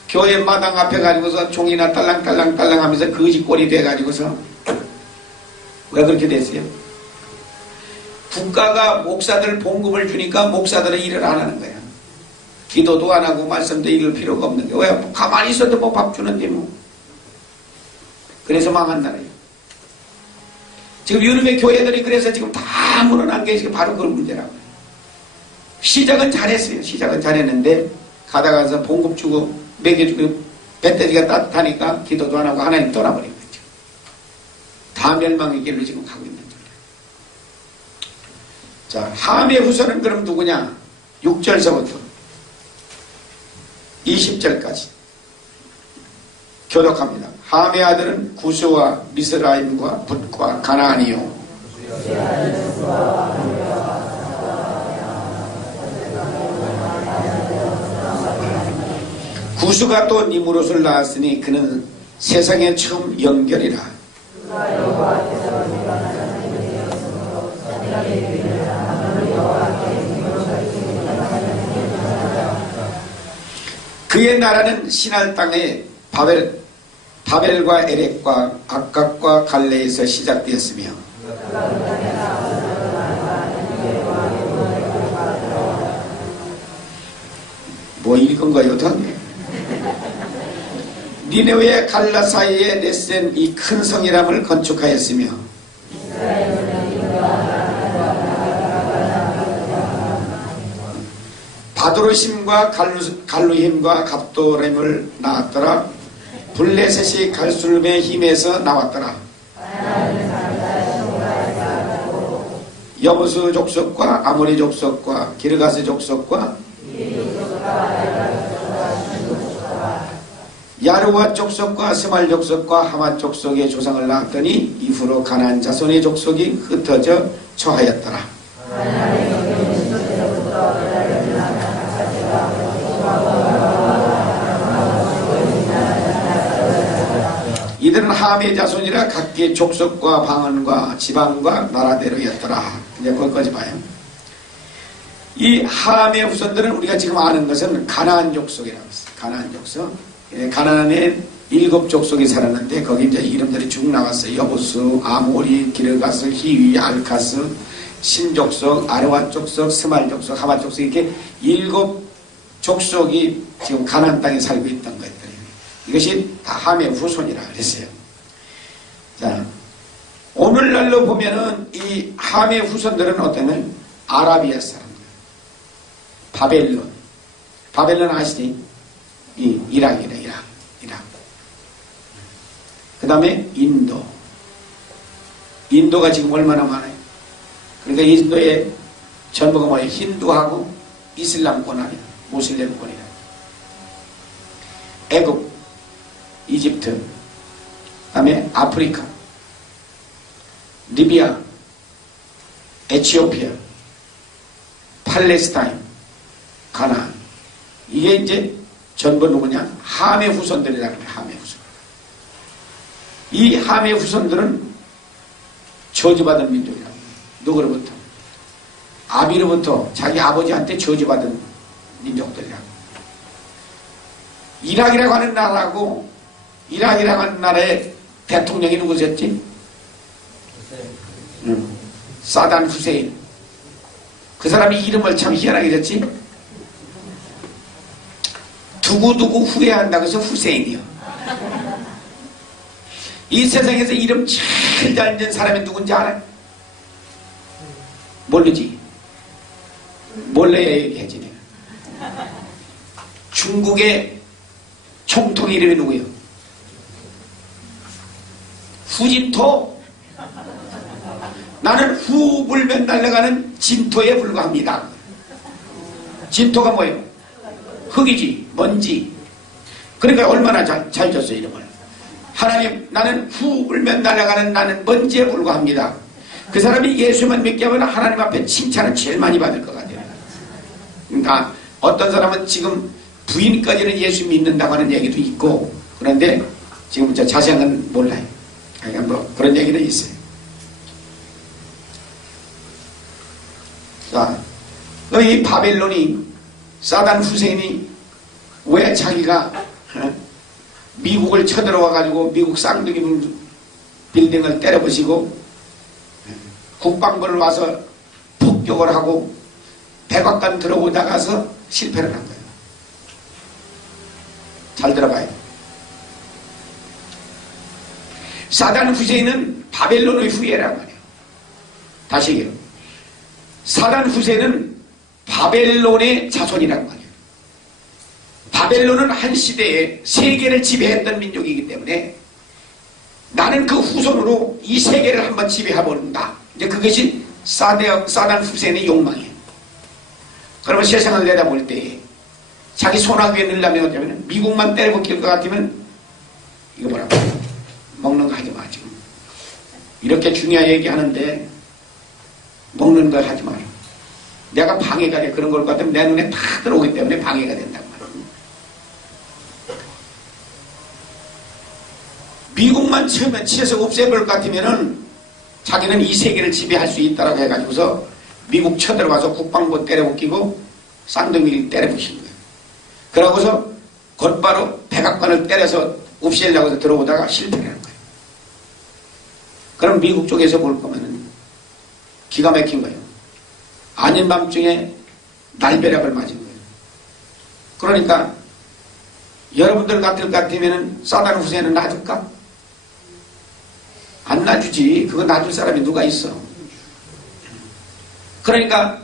교회 마당 앞에 가지고서 종이나 딸랑딸랑 하면서 거지꼴이 돼가지고서 왜 그렇게 됐어요? 국가가 목사들 봉급을 주니까 목사들은 일을 안 하는 거야. 기도도 안 하고 말씀도 읽을 필요가 없는 거야. 왜? 가만히 있어도 뭐 밥 주는데 뭐. 그래서 망한 나라예요. 지금 유럽의 교회들이 그래서 지금 다 무너난 게 바로 그 문제라고요. 시작은 잘했어요. 시작은 잘했는데 가다가서 봉급 주고 먹여주고 배때지가 따뜻하니까 기도도 안 하고 하나님 떠나버린 거죠. 다 멸망의 길로 지금 가고 있는 거예요. 자, 함의 후손은 그럼 누구냐? 6절서부터 20절까지 교독합니다. 함의 아들은 구스와 미스라임과 붓과 가나안이요. 구스가 또 니무롯을 낳았으니 그는 세상의 처음 영결이라. 그의 나라는 신할 땅에 바벨과 에렉과 악각과 갈레에서 시작되었으며 뭐 읽은 거예요? 어떻게? 니네웨 갈라 사이에 넷센 이 큰 성이람을 건축하였으며 바도르심과 갈루힘과 갑도렘을 낳았더라. 블레셋이 갈술름의 힘에서 나왔더라. 여부스 족속과 아모리 족속과 기르가스 족속과 야르와 족속과 스말 족속과 하맛 족속의 조상을 낳았더니 이후로 가나안 자손의 족속이 흩어져 처하였더라. 이들은 함의 자손이라 각기 족속과 방언과 지방과 나라대로였더라. 이제 거기까지 봐요. 이 함의 후손들은 우리가 지금 아는 것은 가나안 족속이라고 했어요. 가나안 족속. 가나안에 7 족속이 살았는데 거기 이제 이름들이 쭉 나왔어요. 여부스, 아모리, 기르가스, 히위, 알카스, 신족속, 아르와 족속, 스말 족속, 하마 족속 이렇게 7 족속이 지금 가나안 땅에 살고 있던 것들이에요. 이것이 다 함의 후손이라 그랬어요. 자, 오늘날로 보면은 이 함의 후손들은 어떠면 아라비아 사람들, 바벨론. 바벨론 아시지? 이 이락이래, 이락. 그 다음에 인도. 인도가 지금 얼마나 많아요? 그러니까 인도의 전부가 뭐예요? 힌두하고 이슬람권 아니야. 모슬렘권이라. 애국, 이집트, 그 다음에 아프리카, 리비아, 에티오피아, 팔레스타인, 가나안. 이게 이제 전부 누구냐? 함의 후손들이라고 해요. 함의 후손. 이 함의 후손들은 저주받은 민족이라고 해요. 누구로부터? 아비로부터 자기 아버지한테 저주받은 민족들이라고. 이락이라고 하는 나라고, 이락이라고 하는 나라의 대통령이 누구셨지? 사단 후세인. 그 사람이 이름을 참 희한하게 졌지? 두고두고 후회한다고 해서 후세인이요. 이 세상에서 이름 제일 잘 짓는 사람이 누군지 알아요? 모르지? 몰래 얘기해지. 중국의 총통 이름이 누구예요? 후진토. 나는 후 불면 날아가는 진토에 불과합니다. 진토가 뭐예요? 흙이지, 먼지. 그러니까 얼마나 잘 졌어 이름을. 하나님, 나는 후 불면 날아가는 나는 먼지에 불과합니다. 그 사람이 예수만 믿게 하면 하나님 앞에 칭찬을 제일 많이 받을 것 같아요. 그러니까 어떤 사람은 지금 부인까지는 예수 믿는다고 하는 얘기도 있고, 그런데 지금 자세한 건 몰라요. 그러니까 뭐 그런 얘기는 있어요. 자, 이 바벨론이, 사단 후세인이 왜 자기가 미국을 쳐들어와가지고 미국 쌍둥이 빌딩을 때려부시고 국방부를 와서 폭격을 하고 백악관 들어오다가서 실패를 한 거예요. 잘 들어봐요. 사단 후세인은 바벨론의 후예란 말이에요. 다시 얘기해요. 사단 후세인은 바벨론의 자손이란 말이에요. 바벨론은 한 시대에 세계를 지배했던 민족이기 때문에 나는 그 후손으로 이 세계를 한번 지배해버린다. 이제 그것이 사단 후세인의 욕망이에요. 그러면 세상을 내다볼 때 자기 손아귀에 넣으려면 어쩌면 미국만 때려박힐 것 같으면 이거 뭐라고 먹는 거 하지 마. 지금 이렇게 중요한 얘기하는데 먹는 거 하지 마라. 내가 방해가 돼. 그런 걸 같으면 내 눈에 다 들어오기 때문에 방해가 된단 말이야. 미국만 치해서 없애볼 것 같으면은 자기는 이 세계를 지배할 수 있다라고 해가지고서 미국 쳐들어가서 국방부 때려웃기고 쌍둥이를 때려부신 거예요. 그러고서 곧바로 백악관을 때려서 없애려고 해서 들어오다가 실패를 한 거예요. 그럼 미국 쪽에서 볼 거면은 기가 막힌 거예요. 아닌 밤중에 날벼락을 맞은 거예요. 그러니까 여러분들 같을 것 같으면은 사단 후세인은 놔줄까? 안 놔주지. 그거 놔줄 사람이 누가 있어. 그러니까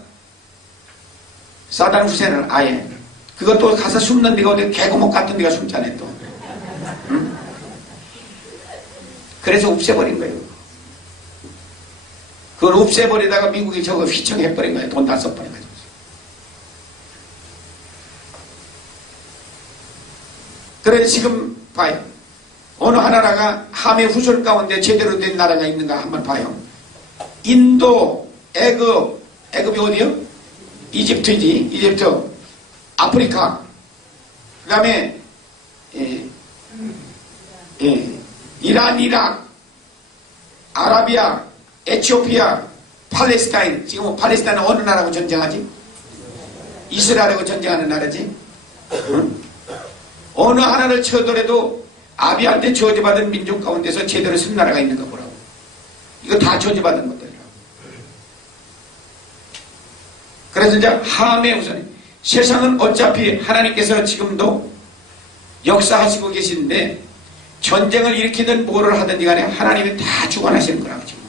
사단 후세인은 아예 그것도 가서 숨는 데가 어디 개구멍 같은 데가 숨잖아요 또. 응? 그래서 없애버린 거예요. 그걸 없애버리다가 미국이 저거 휘청해버린 거예요. 돈 다 써버린 거죠. 그래서 지금 봐요. 어느 하나라가 함의 후손 가운데 제대로 된 나라가 있는가 한번 봐요. 인도, 애굽이 어디요? 이집트지. 이집트, 아프리카, 그 다음에 이란, 이락, 아라비아, 에티오피아, 팔레스타인. 지금 팔레스타인은 어느 나라하고 전쟁하지? 이스라엘하고 전쟁하는 나라지. 응? 어느 하나를 쳐더라도 아비한테 저주받은 민족 가운데서 제대로 쓴 나라가 있는가 보라고. 이거 다 저주받은 것들이라고. 그래서 이제 함의 우선 세상은 어차피 하나님께서 지금도 역사하시고 계시는데 전쟁을 일으키든 뭐를 하든지 간에 하나님이 다 주관하시는 거라고 지금.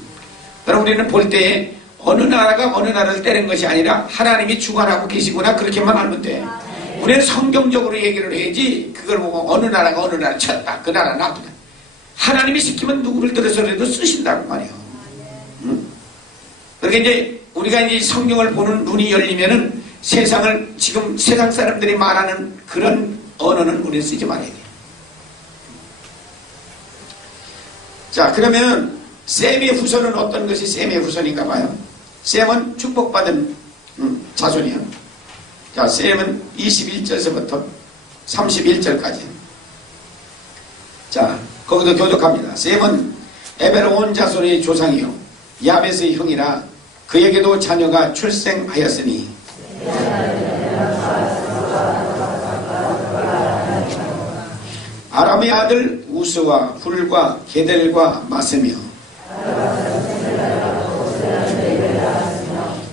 그럼 우리는 볼 때에 어느 나라가 어느 나라를 때린 것이 아니라 하나님이 주관하고 계시구나 그렇게만 알면 돼. 우리는 성경적으로 얘기를 해야지 그걸 보고 어느 나라가 어느 나라를 쳤다 그 나라 나쁘다. 하나님이 시키면 누구를 들어서라도 쓰신다고 말이에요. 그러니까 이제 우리가 이제 성경을 보는 눈이 열리면은 세상을 지금 세상 사람들이 말하는 그런 언어는 우리는 쓰지 말아야 돼요. 자, 그러면 셈의 후손은 어떤 것이 셈의 후손인가 봐요. 셈은 축복받은 자손이야. 자, 셈은 21절서부터 31절까지. 자, 거기도 교독합니다. 셈은 에벨 온 자손의 조상이요 야벳의 형이라 그에게도 자녀가 출생하였으니 아람의 아들 우스와 훌과 게델과 마스며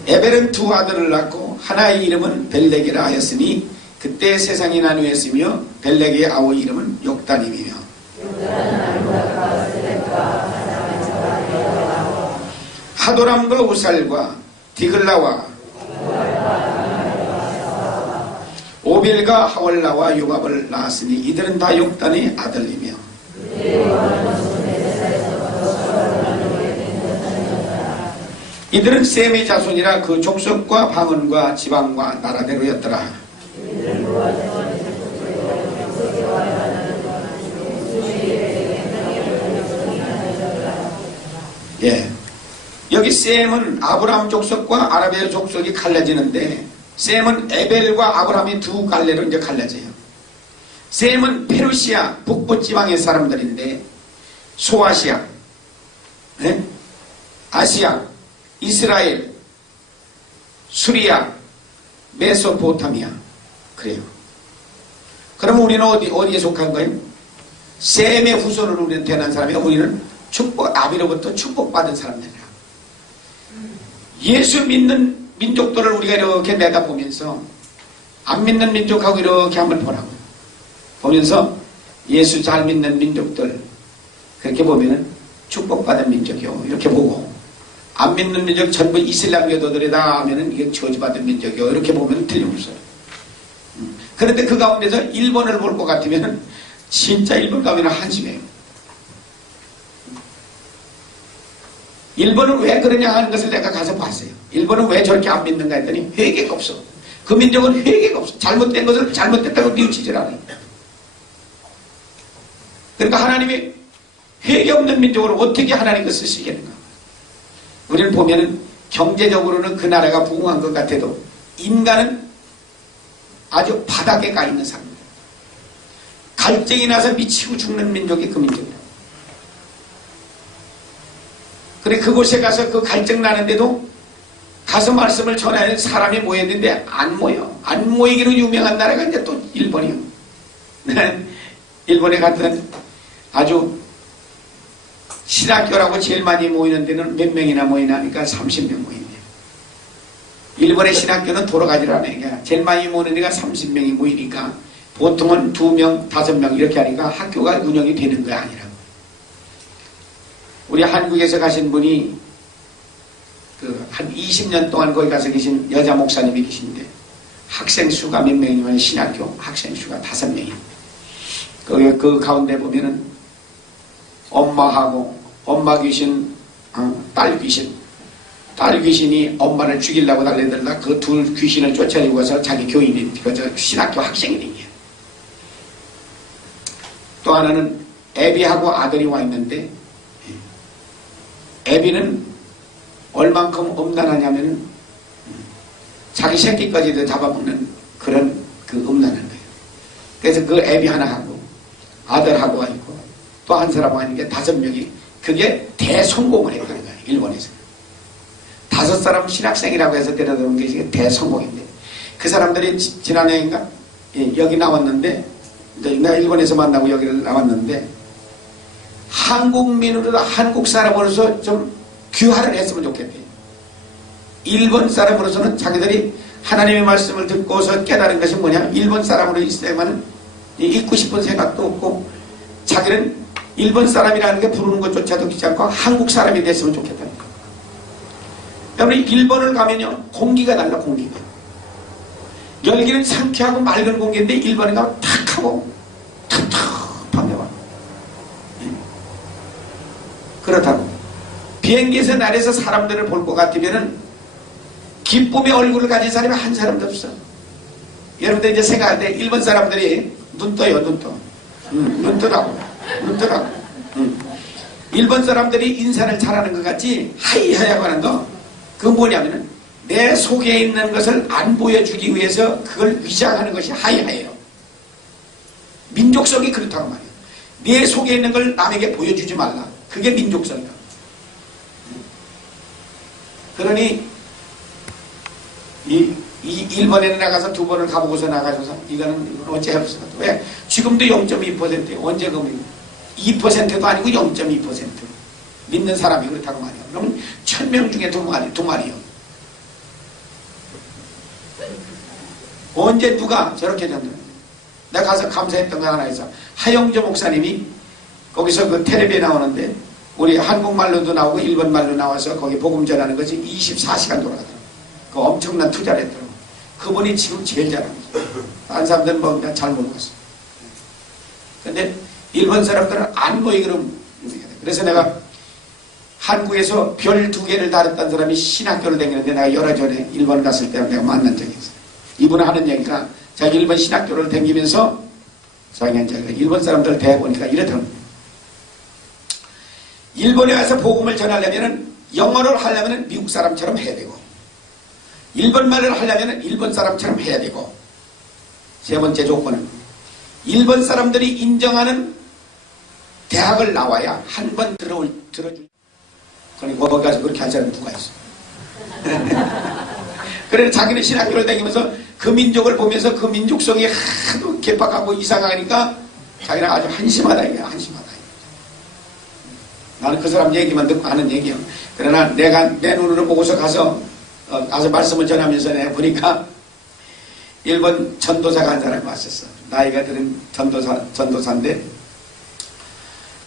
에벨은 두 아들을 낳고 하나의 이름은 벨렉이라 하였으니 그때 세상이 나누었으며 벨렉의 아우 이름은 욕단임이며 하도람과 우살과 디글라와 오벨과 하월라와 요밥을 낳았으니 이들은 다 욕단의 아들이며 이들은 셈의 자손이라 그 족속과 방언과 지방과 나라대로였더라. 예, 여기 셈은 아브라함 족속과 아라비아 족속이 갈라지는데 셈은 에벨과 아브라함이 두 갈래로 이제 갈라져요. 셈은 페르시아 북부 지방의 사람들인데 소아시아, 네? 아시아, 이스라엘, 수리아, 메소포타미아 그래요. 그러면 우리는 어디에 속한 거예요? 셈의 후손으로 우리는 태어난 사람이고 우리는 축복, 아비로부터 축복받은 사람들이라. 예수 믿는 민족들을 우리가 이렇게 내다보면서 안 믿는 민족하고 이렇게 한번 보라고요. 보면서 예수 잘 믿는 민족들 그렇게 보면은 축복받은 민족이요 이렇게 보고 안 믿는 민족 전부 이슬람 교도들이다 하면은 이게 저주받은 민족이요 이렇게 보면 틀림없어요. 그런데 그 가운데서 일본을 볼 것 같으면은 진짜 일본 가면 한심해요. 일본은 왜 그러냐 하는 것을 내가 가서 봤어요. 일본은 왜 저렇게 안 믿는가 했더니 회개가 없어. 그 민족은 회개가 없어. 잘못된 것을 잘못됐다고 뉘우치질 않아요. 그러니까 하나님이 회개 없는 민족을 어떻게 하나님께 쓰시겠는가. 우리는 보면은 경제적으로는 그 나라가 부흥한 것 같아도 인간은 아주 바닥에 가 있는 사람이에요. 갈증이 나서 미치고 죽는 민족이 그 민족이에요. 그래 그곳에 가서 그 갈증 나는데도 가서 말씀을 전하는 사람이 모였는데 안 모여. 안 모이기로 유명한 나라가 이제 또 일본이요. 일본에 갔던 아주 신학교라고 제일 많이 모이는 데는 몇 명이나 모이나 하니까 30명 모인대요. 일본의 신학교는 돌아가질 않아요. 그러니까 제일 많이 모이는 데가 30명이 모이니까 보통은 2명, 5명 이렇게 하니까 학교가 운영이 되는 거 아니라고. 우리 한국에서 가신 분이 한 20년 동안 거기 가서 계신 여자 목사님이 계신데 학생 수가 몇 명이면 신학교 학생 수가 5명이에요. 그 가운데 보면은 엄마하고 엄마 귀신, 딸 귀신, 딸 귀신이 엄마를 죽이려고 달려들다 그 둘 귀신을 쫓아내고 가서 자기 교인이 신학교 학생이 된 거예요. 또 하나는 애비하고 아들이 와 있는데 애비는 얼만큼 엄난하냐면은 자기 새끼까지도 잡아먹는 그런 그 음란한 거예요. 그래서 그 애비 하나하고 아들하고 와 있고 또 한 사람하고 있는 게 5명이 그게 대성공을 했다는 거예요. 일본에서 5사람 신학생이라고 해서 데려다온 게 대성공인데 그 사람들이 지난해인가 여기 나왔는데 내가 일본에서 만나고 여기를 나왔는데 한국민으로 한국 사람으로서 좀 귀화를 했으면 좋겠대요. 일본 사람으로서는 자기들이 하나님의 말씀을 듣고서 깨달은 것이 뭐냐, 일본 사람으로 있어야만 잊고 싶은 생각도 없고 자기는 일본 사람이라는 게 부르는 것조차도 귀찮지 않고 한국 사람이 됐으면 좋겠다는 거예요. 여러분 일본을 가면요 공기가 달라. 공기가 여기는 상쾌하고 맑은 공기인데 일본에 가면 탁하고 텁텁하게 와. 그렇다고 비행기에서 날에서 사람들을 볼 것 같으면은 기쁨의 얼굴을 가진 사람이 한 사람도 없어. 여러분들 이제 생각할 때 일본 사람들이 눈 떠요. 눈 떠. 눈 뜨라고. 눈 뜨라고. 일본 사람들이 인사를 잘하는 것 같지 하이하야고 하는 거 그건 뭐냐면은 내 속에 있는 것을 안 보여주기 위해서 그걸 위장하는 것이 하이하예요. 민족성이 그렇다고 말이에요. 내 속에 있는 걸 남에게 보여주지 말라. 그게 민족성이다. 그러니 이 일본에 나가서 2번을 가보고서 나가셔서 이거는 어째 해보세요. 왜? 지금도 0.2%예요. 언제 그러면 2%도 아니고 0.2% 믿는 사람이 그렇다고 말이에요. 그러면 1000명 중에 2마리요. 언제 누가 저렇게 됐느냐. 내가 가서 감사했던 거 하나 있어. 하영조 목사님이 거기서 그 텔레비에 나오는데 우리 한국말로도 나오고 일본말로 나와서 거기 복음 전하는 것이 24시간 돌아가더라고. 그 엄청난 투자를 했더라고. 그분이 지금 제일 잘합니다. 다른 사람들은 뭐 그냥 잘 모르겠어. 근데 일본 사람들은 안 모이 그럼. 그래서 내가 한국에서 별 2개를 달았던 사람이 신학교를 다니는데 내가 열흘 전에 일본 갔을 때 내가 만난 적이 있어요. 이분은 하는 얘기가 자기 일본 신학교를 다니면서 자기가 일본 사람들을 대해보니까 이렇더라고요. 일본에 와서 복음을 전하려면 영어를 하려면 미국 사람처럼 해야 되고 일본말을 하려면 일본 사람처럼 해야 되고 세 번째 조건은 일본 사람들이 인정하는 대학을 나와야 한 번 들어줄. 그러니까 거기 가서 그렇게 한 사람이 누가 있어. 그래서 자기는 신학교를 다니면서 그 민족을 보면서 그 민족성이 하도 개박하고 이상하니까 자기는 아주 한심하다 이게 한심하다. 나는 그 사람 얘기만 듣고 하는 얘기야. 그러나 내가 내 눈으로 보고서 가서 말씀을 전하면서 내가 보니까 일본 전도사가 한 사람이 왔었어. 나이가 들은 전도사인데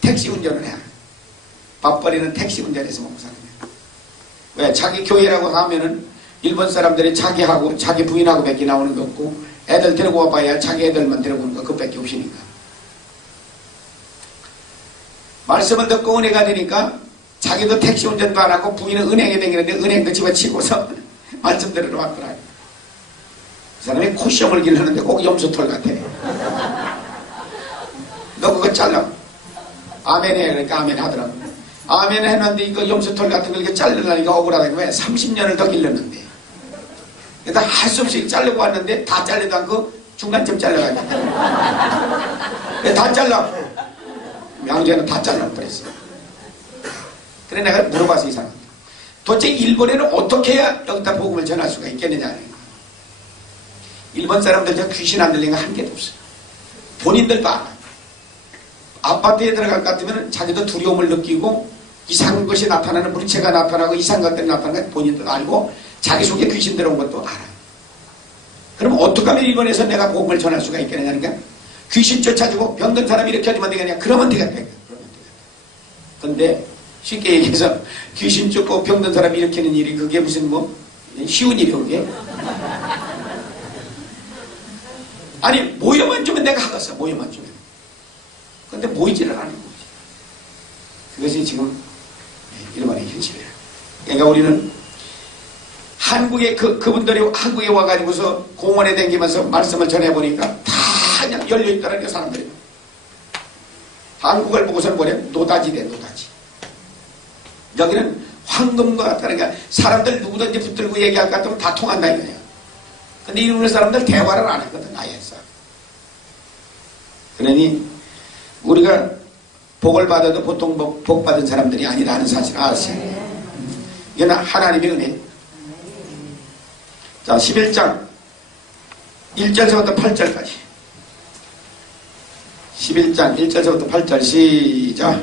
택시 운전을 해. 밥벌이는 택시 운전해서 먹고 사는 거야. 왜? 자기 교회라고 하면은 일본 사람들이 자기하고 자기 부인하고 밖에 나오는 거 없고 애들 데리고 와봐야 자기 애들만 데리고 오는 거 그것밖에 없으니까. 말씀을 듣고 은혜가 되니까 자기도 택시 운전도 안 하고 부인은 은행에 다니는데 은행도 집어치고서 말씀 들으러 왔더라. 그 사람이 코시험을 기르는데 꼭 염소털 같아. 너 그거 잘라. 아멘 해. 그러니까 아멘 하더라고. 아멘 해놨는데 이거 염소털 같은 거 이렇게 자르려니까 억울하다고. 왜? 30년을 더 길렀는데. 그러니까 할 수 없이 자르고 왔는데 다 잘리도 않고 중간쯤 잘라가지고. 다 잘라. 양재는 다 잘라버렸어. 그래 내가 물어봐서 이상하다. 도대체 일본에는 어떻게 해야 여기다 복음을 전할 수가 있겠느냐. 일본 사람들 저 귀신 안 들리는 거 한 개도 없어요. 본인들도 알아요. 아파트에 들어갈 것 같으면 자기도 두려움을 느끼고 이상한 것이 나타나는 물체가 나타나고 이상한 것들이 나타나는 것 본인도 알고 자기 속에 귀신 들어온 것도 알아요. 그럼 어떻게 하면 일본에서 내가 복음을 전할 수가 있겠느냐니까 귀신 쫓아주고 병든 사람 이렇게 하지만 되겠냐. 그러면 되겠다. 근데 쉽게 얘기해서 귀신 쫓고 병든 사람 일으키는 일이 그게 무슨 뭐 쉬운 일이요 그게. 아니 모여만 주면 내가 하겠어. 모여만 주면. 근데 모이지를 않는 거지. 이것이 지금 일본의 현실이에요. 그러니까 우리는 한국에 그분들이 한국에 와가지고서 공원에 다니면서 말씀을 전해보니까 다 그냥 열려있더라고요. 사람들이. 한국을 보고서는 뭐래? 노다지래, 노다지. 여기는 황금과 같다. 그러니까 사람들 누구든지 붙들고 얘기할 것 같으면 다 통한다 이거예요. 근데 이런 사람들 대화를 안 했거든, 아예서. 그러니 우리가 복을 받아도 보통 복 받은 사람들이 아니라는 사실을 아세요. 이건 하나님의 은혜. 자, 11장 1절서부터 8절까지. 11장 1절서부터 8절 시작.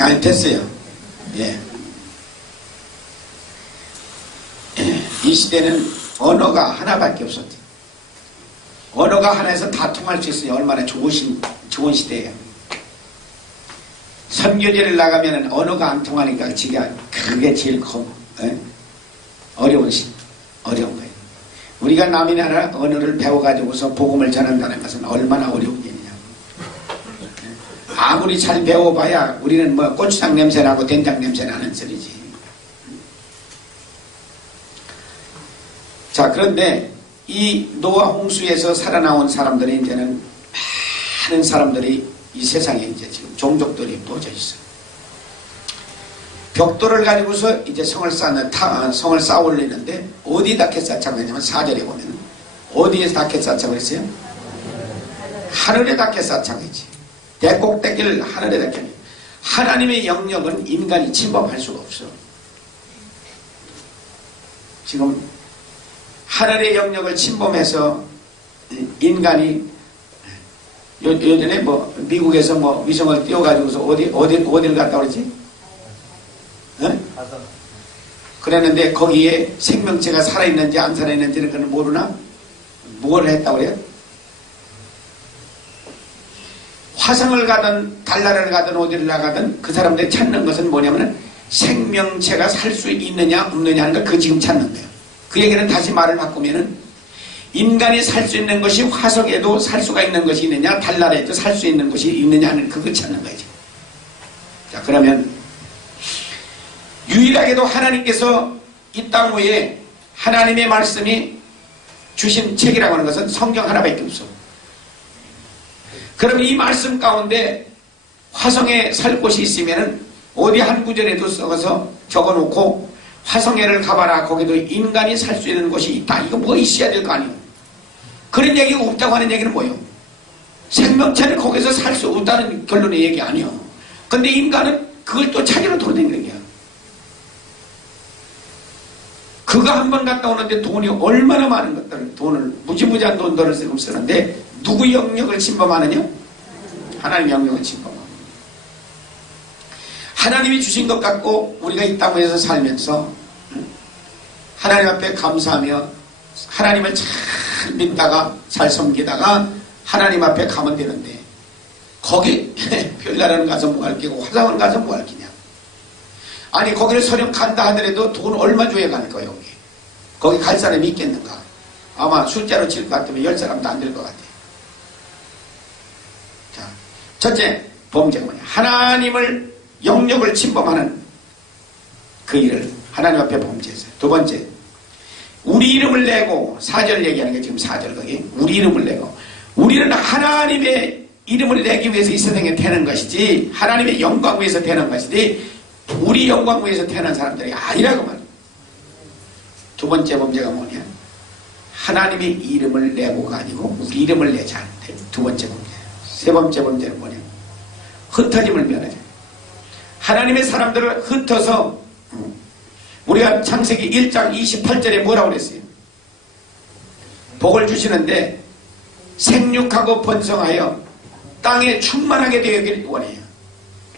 아니 됐어요. 예. 이 시대는 언어가 하나밖에 없었죠. 언어가 하나에서 다 통할 수 있어요. 얼마나 좋은 시대예요. 선교제를 나가면 언어가 안 통하니까 지가 그게 제일 어려운 거예요. 우리가 남의 나라 언어를 배워가지고서 복음을 전한다는 것은 얼마나 어려운 일이냐. 아무리 잘 배워봐야 우리는 뭐 고추장 냄새나고 된장 냄새나는 소리지. 자, 그런데 이 노아 홍수에서 살아나온 사람들이 이제는 많은 사람들이 이 세상에 이제 지금 종족들이 퍼져 있어요. 벽돌을 가지고서 이제 성을 쌓아 올리는데 어디다 쌓자고 했냐면 4절에 보면 어디에 닿게 쌓자고 했어요? 하늘에 닿게 쌓자고 했지. 대꼭대기를 하늘에 닿게 했어요. 하나님의 영역은 인간이 침범할 수가 없어. 지금 하늘의 영역을 침범해서 인간이 요전에 뭐 미국에서 뭐 위성을 띄워가지고서 어디를 갔다 그러지? 그랬는데 거기에 생명체가 살아있는지 안 살아있는지는 그는 모르나? 뭘 했다고 그래요? 화성을 가든 달나라를 가든 어디를 나가든 그 사람들이 찾는 것은 뭐냐면 생명체가 살 수 있느냐 없느냐 하는 걸 그 지금 찾는 거예요. 그 얘기는 다시 말을 바꾸면은 인간이 살 수 있는 것이 화성에도 살 수가 있는 것이 있느냐 달나라에도 살 수 있는 것이 있느냐 하는 그걸 찾는 거죠. 자, 그러면 유일하게도 하나님께서 이 땅 위에 하나님의 말씀이 주신 책이라고 하는 것은 성경 하나밖에 없어. 그럼 이 말씀 가운데 화성에 살 곳이 있으면은 어디 한 구절에도 써서 적어놓고 화성에를 가봐라. 거기도 인간이 살 수 있는 곳이 있다. 이거 뭐가 있어야 될 거 아니에요. 그런 얘기가 없다고 하는 얘기는 뭐예요? 생명체는 거기서 살 수 없다는 결론의 얘기 아니에요. 근데 인간은 그걸 또 찾으러 돌아다니는 거야. 그거 한 번 갔다 오는데 돈이 얼마나 많은 것들을 돈을 무지무지한 돈들을 지금 쓰는데 누구 영역을 침범하느냐? 하나님 영역을 침범하는. 하나님이 주신 것 같고 우리가 이 땅에서 살면서 하나님 앞에 감사하며 하나님을 잘 믿다가 잘 섬기다가 하나님 앞에 가면 되는데 거기 별나라는 가서 뭐 할 끼고 화성은 가서 뭐 할 끼냐. 아니 거기를 설령 간다 하더라도 돈 얼마 줘야 갈 거야. 여기 거기 갈 사람이 있겠는가. 아마 숫자로 칠 것 같으면 10사람도 안 될 것 같아. 자, 첫째 범죄가 뭐냐. 하나님을 영역을 침범하는 그 일을 하나님 앞에 범죄했어요. 두 번째, 우리 이름을 내고 4절 얘기하는 게 지금 4절 거기 우리 이름을 내고 우리는 하나님의 이름을 내기 위해서 이 세상에 태어난 것이지 하나님의 영광 위해서 태어난 것이지 우리 영광 위해서 태어난 사람들이 아니라고 말이에요. 두 번째 범죄가 뭐냐? 하나님의 이름을 내고가 아니고 우리 이름을 내자. 두 번째 문제. 세 번째 문제는 뭐냐? 흩어짐을 면하자. 하나님의 사람들을 흩어서 우리가 창세기 1장 28절에 뭐라고 그랬어요? 복을 주시는데 생육하고 번성하여 땅에 충만하게 되기를 원해요.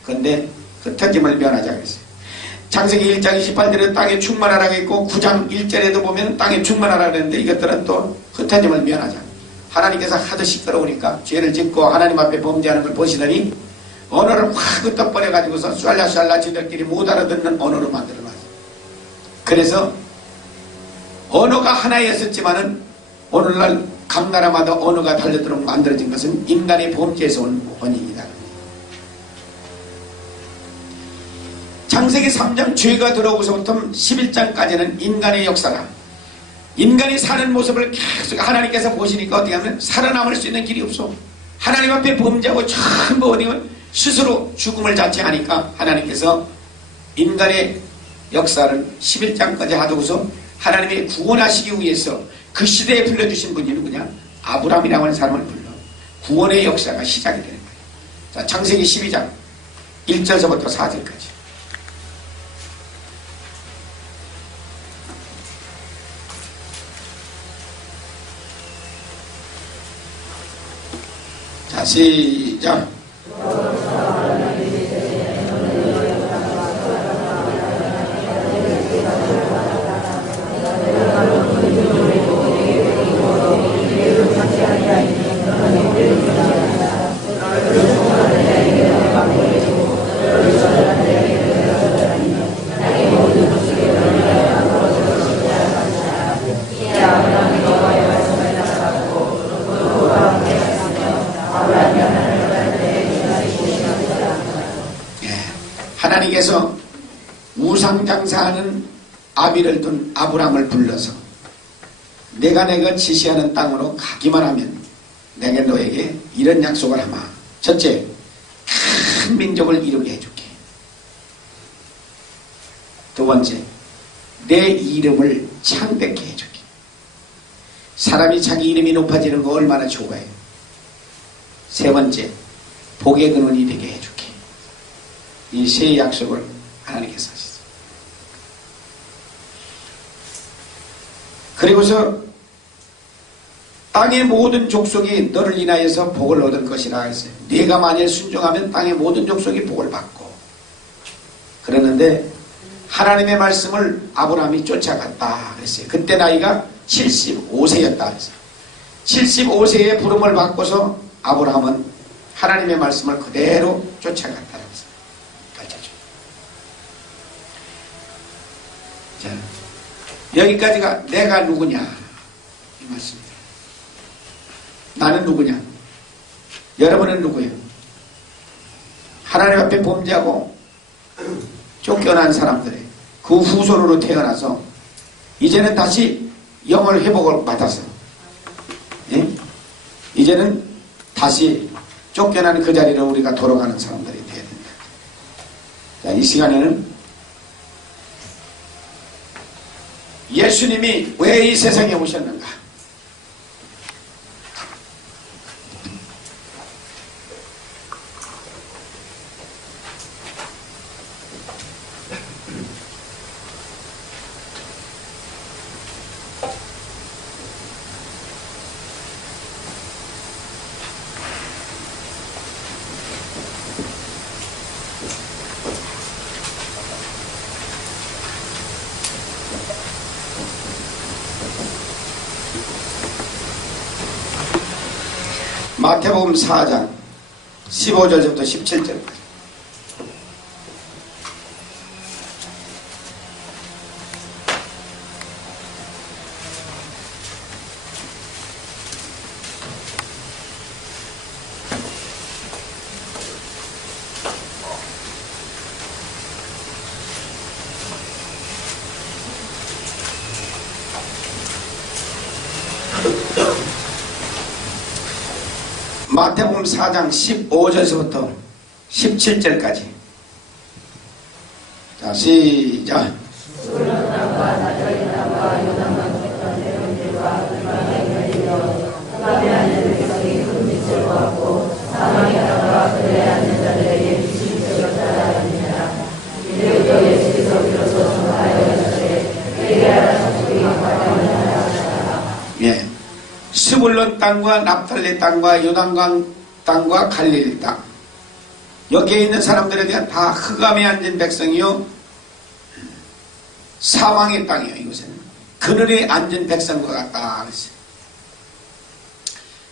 그런데 흩어짐을 면하자 그랬어요. 창세기 1장 28절에 땅에 충만하라고 했고 9장 1절에도 보면 땅에 충만하라고 했는데 이것들은 또 흩어짐을 면하자. 하나님께서 하도 시끄러우니까 죄를 짓고 하나님 앞에 범죄하는 걸 보시더니 언어를 확 흩어버려가지고서 쏠라쏠라 지들끼리 못 알아듣는 언어로 만들어놨어요. 그래서 언어가 하나였었지만은 오늘날 각 나라마다 언어가 달려도록 만들어진 것은 인간의 범죄에서 온 원인이다. 창세기 3장 죄가 들어오고서부터 11장까지는 인간의 역사가 인간이 사는 모습을 계속 하나님께서 보시니까 어떻게 하면 살아남을 수 있는 길이 없어. 하나님 앞에 범죄하고 전부 어디면 스스로 죽음을 자체하니까 하나님께서 인간의 역사를 11장까지 하고서 하나님이 구원하시기 위해서 그 시대에 불러주신 분이 누구냐? 아브라함이라고 하는 사람을 불러 구원의 역사가 시작이 되는 거예요. 자, 창세기 12장 1절서부터 4절까지. 자, 시작. 하나님께서 우상장사하는 아비를 둔 아브라함을 불러서 내가 지시하는 땅으로 가기만 하면 내가 너에게 이런 약속을 하마. 첫째, 큰 민족을 이루게 해줄게. 두 번째, 내 이름을 창백해 해줄게. 사람이 자기 이름이 높아지는 거 얼마나 좋아해요. 세 번째, 복의 근원이 되게 해줄게. 이 세 약속을 하나님께서 하셨어요. 그리고서 땅의 모든 족속이 너를 인하여서 복을 얻을 것이라 했어요. 네가 만일 순종하면 땅의 모든 족속이 복을 받고. 그러는데 하나님의 말씀을 아브라함이 쫓아갔다 그랬어요. 그때 나이가 75세였다 그랬어요. 75세의 부름을 받고서 아브라함은 하나님의 말씀을 그대로 쫓아갔다 그랬어요. 자, 여기까지가 내가 누구냐 이 말씀입니다. 나는 누구냐? 여러분은 누구예요? 하나님 앞에 범죄하고 쫓겨난 사람들의 그 후손으로 태어나서 이제는 다시 영을 회복을 받아서 예? 이제는 다시 쫓겨난 그 자리로 우리가 돌아가는 사람들이 되어야 된다. 자, 이 시간에는 예수님이 왜 이 세상에 오셨는가? 마태복음 4장 15절부터 17절까지. 마태복음 4장 15절에서부터 17절까지. 자, 시작. 예. 스불론 땅과 납달리 땅과 요단강 땅과 갈릴리 땅, 여기에 있는 사람들에 대한 다 흑암에 앉은 백성이요 사망의 땅이에요. 이곳에는 그늘에 앉은 백성과 같다 그랬어요.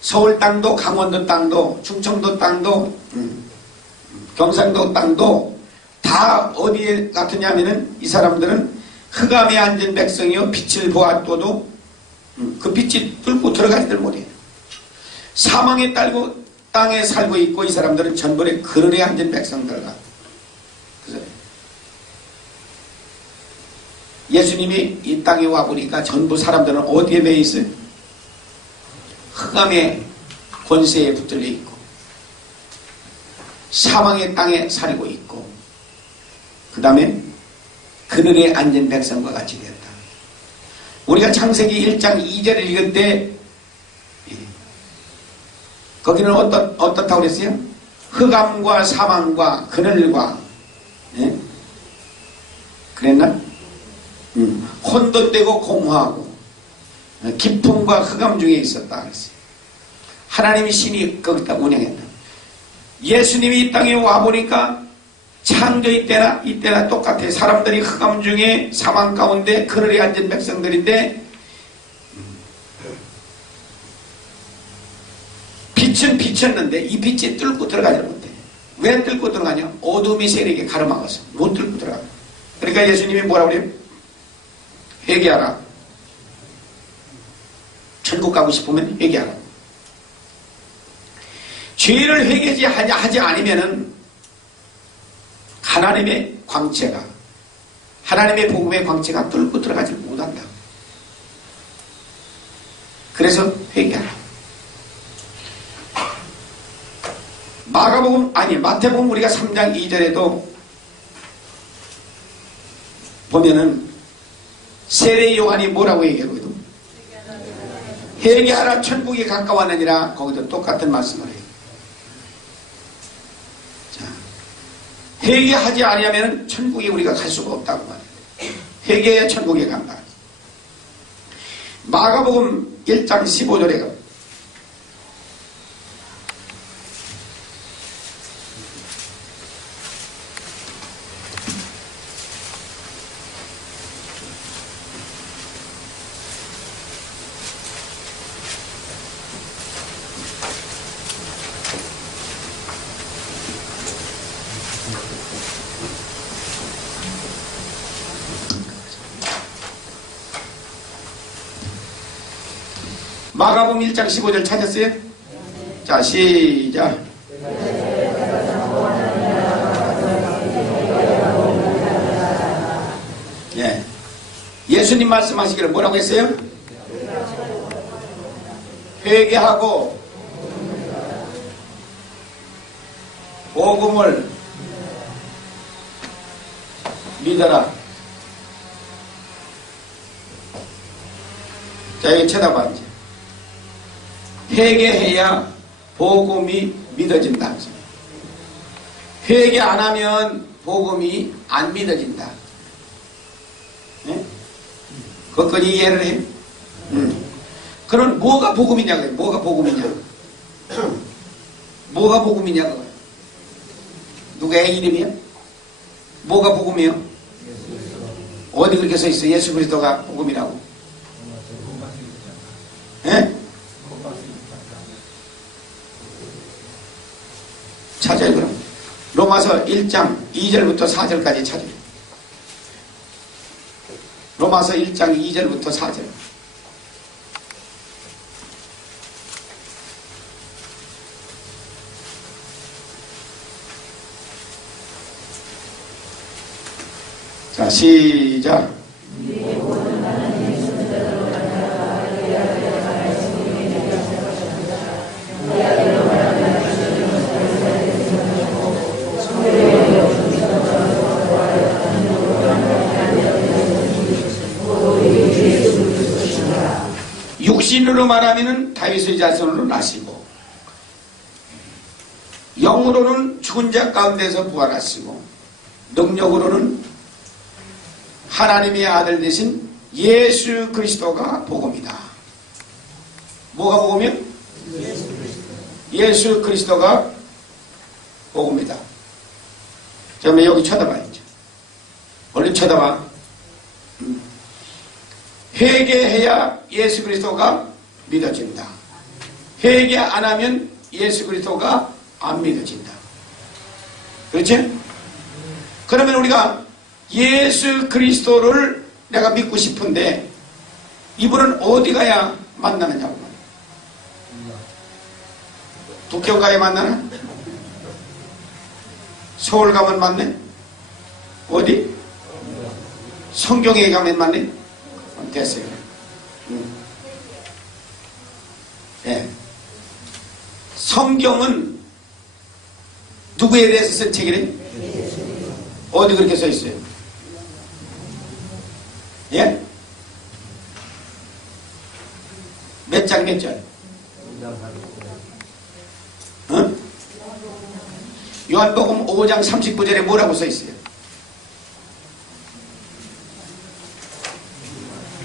서울 땅도 강원도 땅도 충청도 땅도 경상도 땅도 다 어디에 같으냐면은 이 사람들은 흑암에 앉은 백성이요 빛을 보았도도 그 빛이 뚫고 들어가지들 못해요. 사망의 땅에 살고 있고 이 사람들은 전부의 그늘에 앉은 백성들과, 그래서 예수님이 이 땅에 와보니까 전부 사람들은 어디에 매여 있어요? 흑암의 권세에 붙들려 있고 사망의 땅에 살고 있고 그 다음에 그늘에 앉은 백성과 같이 되었다. 우리가 창세기 1장 2절을 읽을 때 거기는 어떻다고 그랬어요? 흑암과 사망과 그늘과, 예? 그랬나? 혼돈되고 공허하고 깊음과 흑암 중에 있었다 그랬어요. 하나님이 신이 거기다 운영했다. 예수님이 이 땅에 와보니까 창조의 때나 이때나 똑같아요. 사람들이 흑암 중에 사망 가운데 그늘에 앉은 백성들인데 빛은 비쳤는데 이 빛이 뚫고 들어가지 못해. 왜 뚫고 들어가냐? 어둠이 세력에 가로막아서 못 뚫고 들어가. 그러니까 예수님이 뭐라고 그래요? 회개하라. 천국 가고 싶으면 회개하라. 죄를 회개하지 않으면은 하나님의 광채가, 하나님의 복음의 광채가 뚫고 들어가지 못한다. 그래서 회개하라. 마태복음 우리가 3장 2절에도 보면은 세례 요한이 뭐라고 얘기하거든? 회개하라 천국이 가까웠느니라. 거기도 똑같은 말씀을 해요. 자, 회개하지 않으면 천국에 우리가 갈 수가 없다고 말해요. 회개해야 천국에 간다. 마가복음 1장 15절에 가면 마가복음 1장 15절 찾았어요? 자, 시작. 예. 예수님 말씀하시기를 뭐라고 했어요? 회개하고 복음을 믿어라. 자, 여기 쳐다봐 이제. 회개해야 복음이 믿어진다. 회개 안 하면 복음이 안 믿어진다. 네? 그것까지 이해를 해? 그럼 뭐가 복음이냐고요? 뭐가 복음이냐? 뭐가 복음이냐고요? 누구의 이름이야? 뭐가 복음이요? 어디 그렇게 써 있어? 예수 그리스도가 복음이라고? 예? 찾아요. 그럼 로마서 1장 2절부터 4절까지 찾아요. 로마서 1장 2절부터 4절. 자, 시작. 육신으로 말하면 다윗의 자손으로 나시고 영으로는 죽은 자 가운데서 부활하시고 능력으로는 하나님의 아들 되신 예수 그리스도가 복음이다. 뭐가 복음이요? 예수 그리스도가 복음이다. 그러면 여기 쳐다봐야죠. 얼른 쳐다봐. 회개해야 예수 그리스도가 믿어진다. 회개 안 하면 예수 그리스도가 안 믿어진다. 그렇지? 그러면 우리가 예수 그리스도를 내가 믿고 싶은데 이분은 어디 가야 만나느냐고 말이야. 도쿄 가야 만나나? 서울 가면 만네? 어디? 성경에 가면 만네? 됐어요. 네. 성경은 누구에 대해서 쓴 책이래? 어디 그렇게 써 있어요? 예? 몇 장 몇 절? 응? 요한복음 5장 39절에 뭐라고 써 있어요?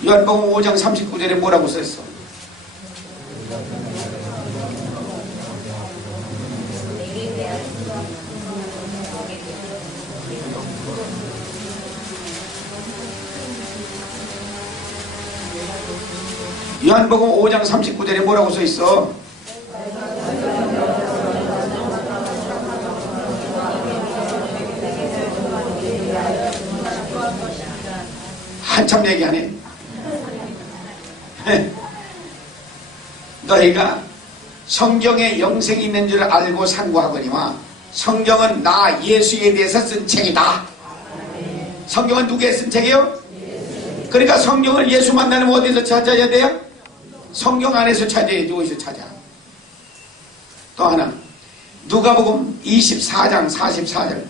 요한복음 5장 39절에 뭐라고 써 있어? 요한복음 5장 39절에 뭐라고 써 있어? 한참 얘기하네. 너희가 성경에 영생이 있는 줄 알고 상고하거니와 성경은 나 예수에 대해서 쓴 책이다. 성경은 누구에 쓴 책이요? 그러니까 성경을 예수 만나려면 어디서 찾아야 돼요? 성경 안에서 찾아야지. 어디서 찾아? 또 하나 누가복음 24장 44절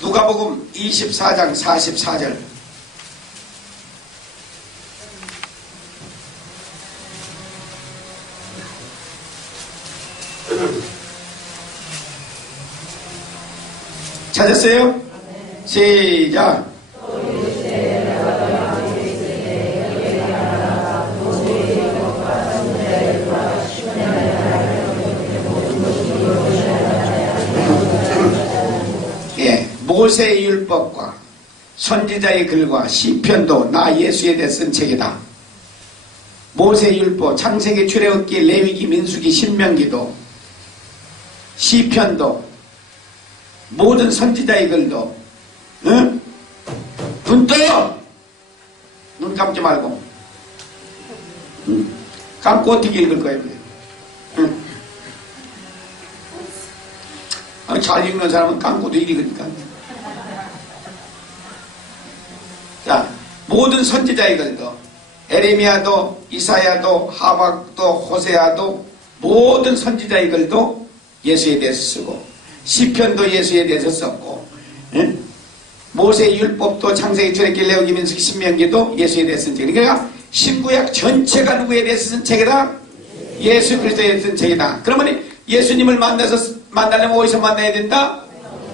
누가복음 24장 44절 찾았어요? 시작. 예, 모세의 율법과 선지자의 글과 시편도 나 예수에 대해 쓴 책이다. 모세의 율법, 창세기, 출애굽기, 레위기, 민수기, 신명기도 시편도 모든 선지자의 글도 응? 눈 떠! 눈 감지 말고 응? 감고 어떻게 읽을 거예요? 응? 잘 읽는 사람은 감고도 읽으니까. 자, 모든 선지자의 글도 에레미야도 이사야도 하박도 호세아도 모든 선지자의 글도 예수에 대해서 쓰고 시편도 예수에 대해서 썼고 응? 모세의 율법도 창세기 출애굽기 레위기 민수기 신명기도 예수에 대해서 쓴 책이다. 그러니까 신구약 전체가 누구에 대해서 쓴 책이다? 예수 그리스도에 대해서 쓴 책이다. 그러면 예수님을 만나려면 어디서 만나야 된다?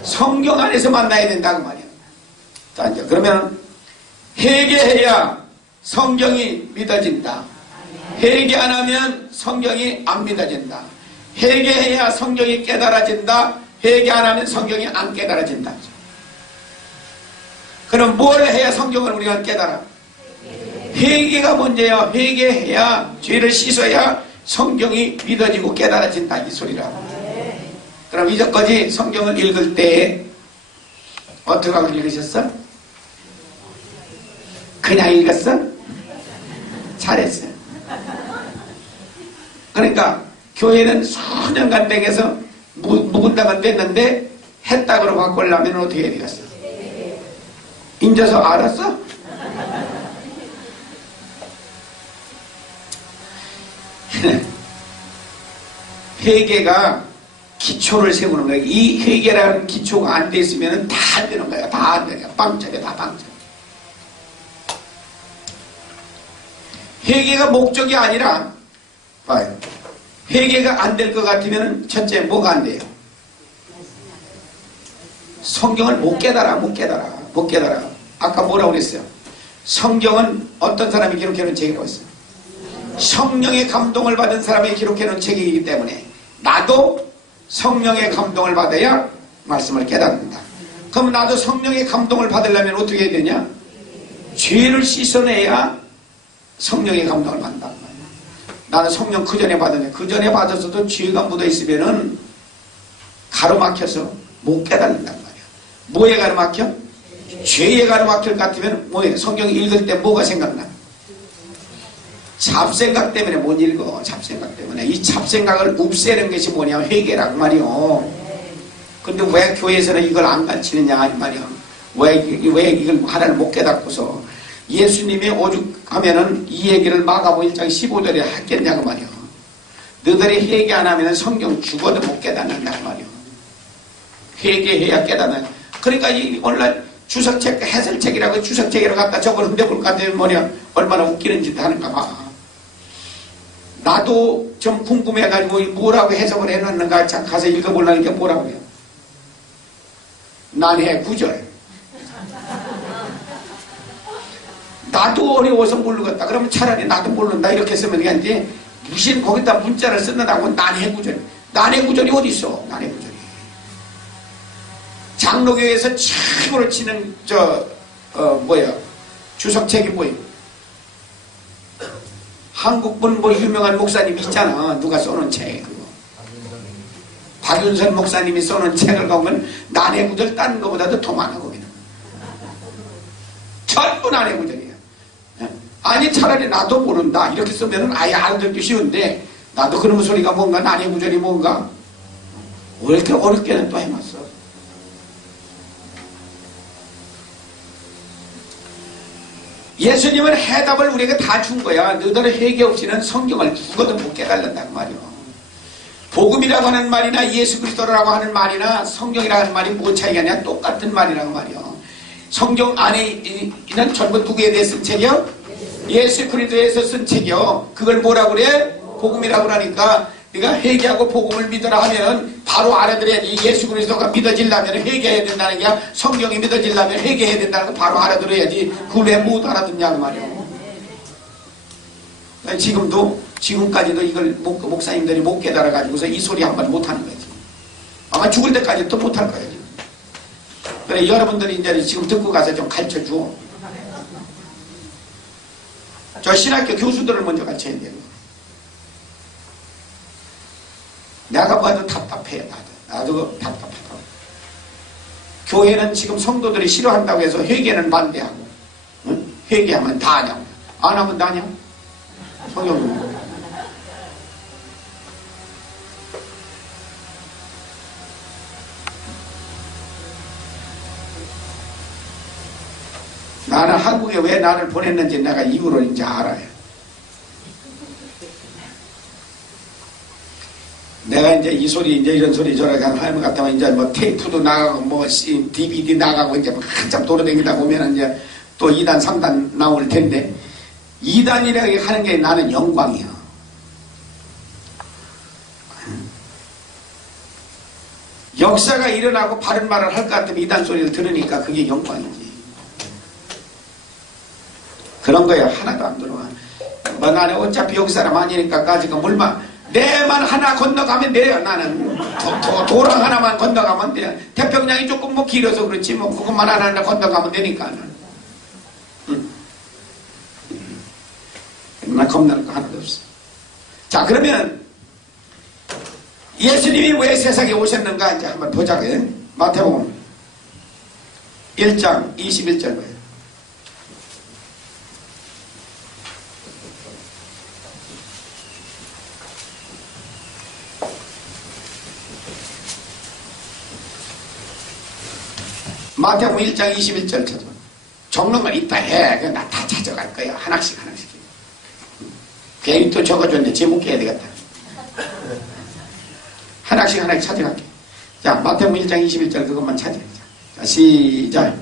성경 안에서 만나야 된다 그 말이야. 자, 이제 그러면 회개해야 성경이 믿어진다. 회개 안 하면 성경이 안 믿어진다. 회개해야 성경이 깨달아진다. 회개 안 하면 성경이 안 깨달아진다. 그럼 뭘 해야 성경을 우리가 깨달아? 회개가 문제야. 회개해야 죄를 씻어야 성경이 믿어지고 깨달아진다 이 소리라고. 그럼 이전까지 성경을 읽을 때 어떻게 하고 읽으셨어? 그냥 읽었어? 잘했어. 그러니까 교회는 수년간 댕겨서 묵은 땅은 됐는데 했다고로 바꾸려면 어떻게 해야 되겠어? 인져서 알았어? 회개가 기초를 세우는 거예요. 이 회개라는 기초가 안 돼 있으면 다 안 되는 거예요. 다 안 되는 거예요. 빵점이야, 다 빵점. 회개가 목적이 아니라, 봐요. 회개가 안 될 것 같으면 첫째 뭐가 안 돼요? 성경을 못 깨달아. 아까 뭐라고 그랬어요? 성경은 어떤 사람이 기록해 놓은 책이라고 했어요? 성령의 감동을 받은 사람이 기록해 놓은 책이기 때문에 나도 성령의 감동을 받아야 말씀을 깨닫는다. 그럼 나도 성령의 감동을 받으려면 어떻게 해야 되냐? 죄를 씻어내야 성령의 감동을 받는단 말이야. 나는 성령 그 전에 받았네. 그 전에 받았어도 죄가 묻어 있으면은 가로막혀서 못 깨닫는단 말이야. 뭐에 가로막혀? 죄에 가로막힐 것 같으면 뭐예요? 성경 읽을 때 뭐가 생각나? 잡생각 때문에 못 읽어. 잡생각 때문에. 이 잡생각을 없애는 것이 뭐냐? 회개란 말이요. 근데 왜 교회에서는 이걸 안 가르치느냐? 이 말이야. 왜 이걸 하나를 못 깨닫고서 예수님이 오죽하면은 이 얘기를 마가복음 1장 15절에 했겠냐고 말이야. 너희들이 회개 안 하면 성경 죽어도 못 깨닫는다고 말이야. 회개해야 깨닫는. 그러니까 이 오늘날 주석책, 해설책이라고 주석책이라고 갖다 적었는데 볼 것 같으면 뭐냐? 얼마나 웃기는 짓 하는가 봐. 나도 좀 궁금해가지고 뭐라고 해석을 해놨는가 가서 읽어보려니까 뭐라고 해요? 난해 구절. 나도 어려워서 모르겠다. 그러면 차라리 나도 모른다 이렇게 쓰면 되겠는데 무슨 거기다 문자를 쓴다고 난해 구절. 난해 구절이 어디 있어? 난해 구절이. 장로교에서 최고로 치는 주석책이 뭐예요? 한국분 뭐 유명한 목사님 있잖아. 누가 써놓은 책 그거. 박윤선 목사님이 써놓은 책을 보면 난해 구절 딴 거보다도 더 많아 거기는. 전부 난해 구절이야. 아니 차라리 나도 모른다 이렇게 쓰면 아예 알아듣기 쉬운데 나도 그런 소리가 뭔가 난해 구절이 뭔가 왜 이렇게 어렵게는 또 해놨어. 예수님은 해답을 우리에게 다 준 거야. 너희들은 회개 없이는 성경을 죽어도 못 깨달는단 말이야. 복음이라고 하는 말이나 예수 그리스도라고 하는 말이나 성경이라고 하는 말이 뭐 차이가 아니라 똑같은 말이라고 말이야. 성경 안에 있는 전부 누구에 대해 쓴 책이요? 예수 그리스도에서 쓴 책이요. 그걸 뭐라고 그래? 복음이라고 그러니까 네가 회개하고 복음을 믿어라 하면 바로 알아들어야지. 예수 그리스도가 믿어지려면 회개해야 된다는 게 성경이 믿어지려면 회개해야 된다는 거 바로 알아들어야지. 그걸 왜 못 알아듣냐고 말이야. 지금까지도 이걸 목사님들이 못 깨달아가지고서 이 소리 한 번 못하는 거지. 아마 죽을 때까지 또 못할 거야. 그래 여러분들이 이제 지금 듣고 가서 좀 가르쳐줘. 저 신학교 교수들을 먼저 가르쳐야 돼요. 내가 봐도 답답해요. 나도 답답하다. 교회는 지금 성도들이 싫어한다고 해서 회개는 반대하고, 응? 회개하면 다냐고, 안 하면 다냐? 성경은 나는 한국에 왜 나를 보냈는지 내가 이유를 이제 알아요. 내가 이제 이 소리, 이제 이런 소리 저렇게 하는 것 같으면 이제 뭐 테이프도 나가고 뭐 DVD 나가고 이제 한참 돌아다니다 보면 이제 또 2단, 3단 나올 텐데 2단이라고 하는 게 나는 영광이야. 역사가 일어나고 바른 말을 할 것 같으면 2단 소리를 들으니까 그게 영광이지. 그런 거야. 하나도 안 들어와. 뭐 나는 어차피 여기 사람 아니니까 가지고 물만 내만 하나 건너가면 돼요. 나는 도랑 하나만 건너가면 돼요. 태평양이 조금 뭐 길어서 그렇지 뭐 그것만 하나 건너가면 되니까. 난 겁날 거 하나도 없어. 자 그러면 예수님이 왜 세상에 오셨는가 이제 한번 보자고요. 마태복음 1장 21절 보여요. 마태복음 1장 21절 찾아봐. 적는 건 있다 해. 나 다 찾아갈 거야. 하나씩. 괜히 또 적어줬네. 제목 해야 되겠다. 하나씩 찾아갈게. 자, 마태복음 1장 21절 그것만 찾아가자. 자, 시작.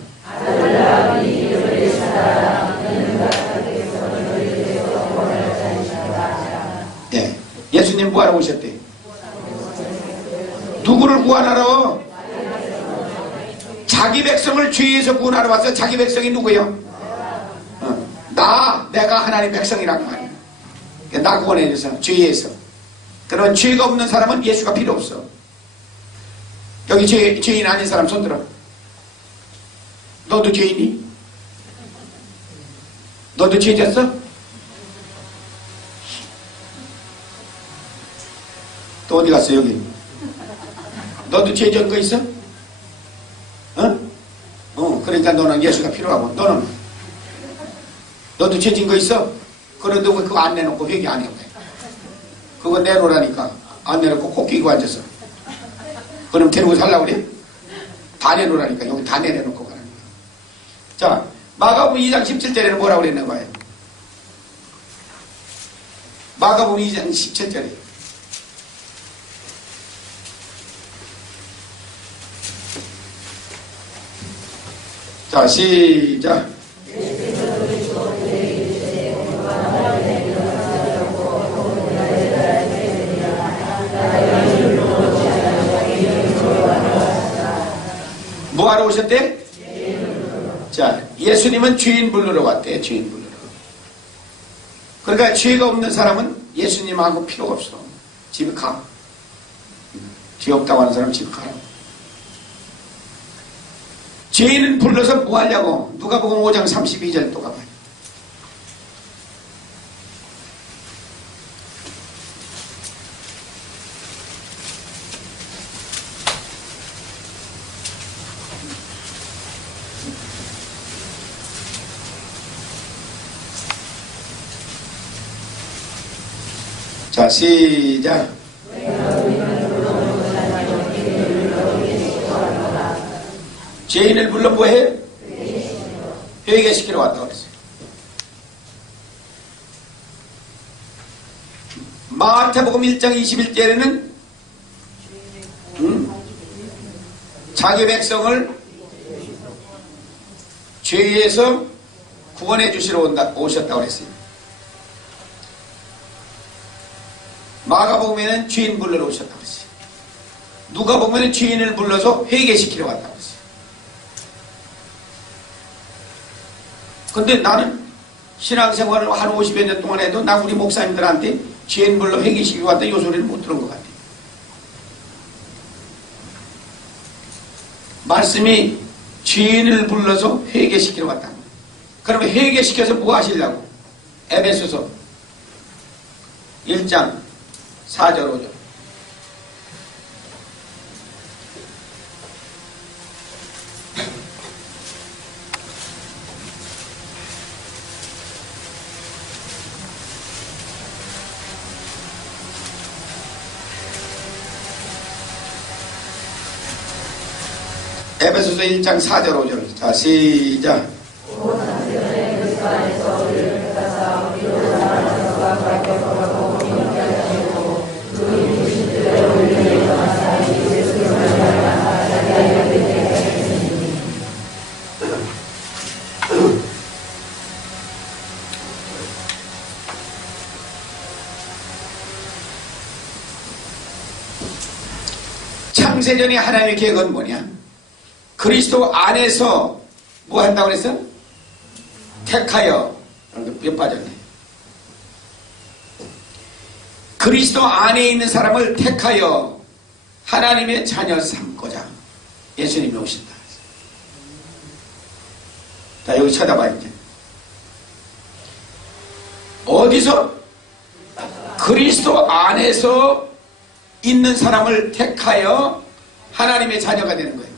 네. 예수님 구하러 오셨대. 누구를 구하러? 자기 백성을 죄에서 구원하러 왔어. 자기 백성이 누구요? 내가 하나님의 백성이란 말이야. 나 구원해줘서 죄에서. 그런 죄가 없는 사람은 예수가 필요 없어. 여기 죄인 아닌 사람 손들어. 너도 죄인이? 너도 죄 졌어? 또 어디 갔어 여기? 너도 죄 진 거 있어? 그러니까 너는 예수가 필요하고 너도 죄 진 거 있어? 그런데 왜 그거 안 내놓고 회개 안 해? 그거 내놓으라니까. 안 내놓고 꼭 끼고 앉았어. 그럼 데리고 살라고 그래? 다 내놓으라니까. 여기 다 내놓고 가라니까. 자, 마가복음 2장 17절에는 뭐라고 그랬는 거예요? 마가복음 2장 17절에 자, 시작. 뭐하러 오셨대? 자, 예수님은 죄인 부르러 왔대. 죄인 부르러. 그러니까 죄가 없는 사람은 예수님하고 필요가 없어. 집에 가. 죄 없다고 하는 사람은 집에 가라. 죄인은 불러서 뭐 하려고? 누가복음 5장 32절 또 가봐요. 자, 시작. 죄인을 불러 뭐해? 회개시키러 왔다고 그랬어요. 마태복음 1장 21절에는 자기 백성을 죄에서 구원해 주시러 오셨다고 그랬어요. 마가복음에는 죄인 불러러 오셨다고 그랬어요. 누가복음에는 죄인을 불러서 회개시키러 왔다고 그랬어요. 근데 나는 신앙생활을 한 50여 년 동안 해도 나 우리 목사님들한테 죄인 불러 회개시키고 왔다 이 소리를 못 들은 것 같아요. 말씀이 죄인을 불러서 회개시키러 왔다. 그러면 회개시켜서 뭐 하시려고? 에베소서 1장 4절 5절 에베소서 1장 4절 5절 자 시작. 창세전에 하나님의 계획은 뭐냐? 그리스도 안에서 뭐 한다고 그랬어? 택하여. 몇 빠졌네. 그리스도 안에 있는 사람을 택하여 하나님의 자녀 삼고자 예수님이 오신다. 자, 여기 쳐다봐 이제. 어디서? 그리스도 안에서 있는 사람을 택하여 하나님의 자녀가 되는 거예요.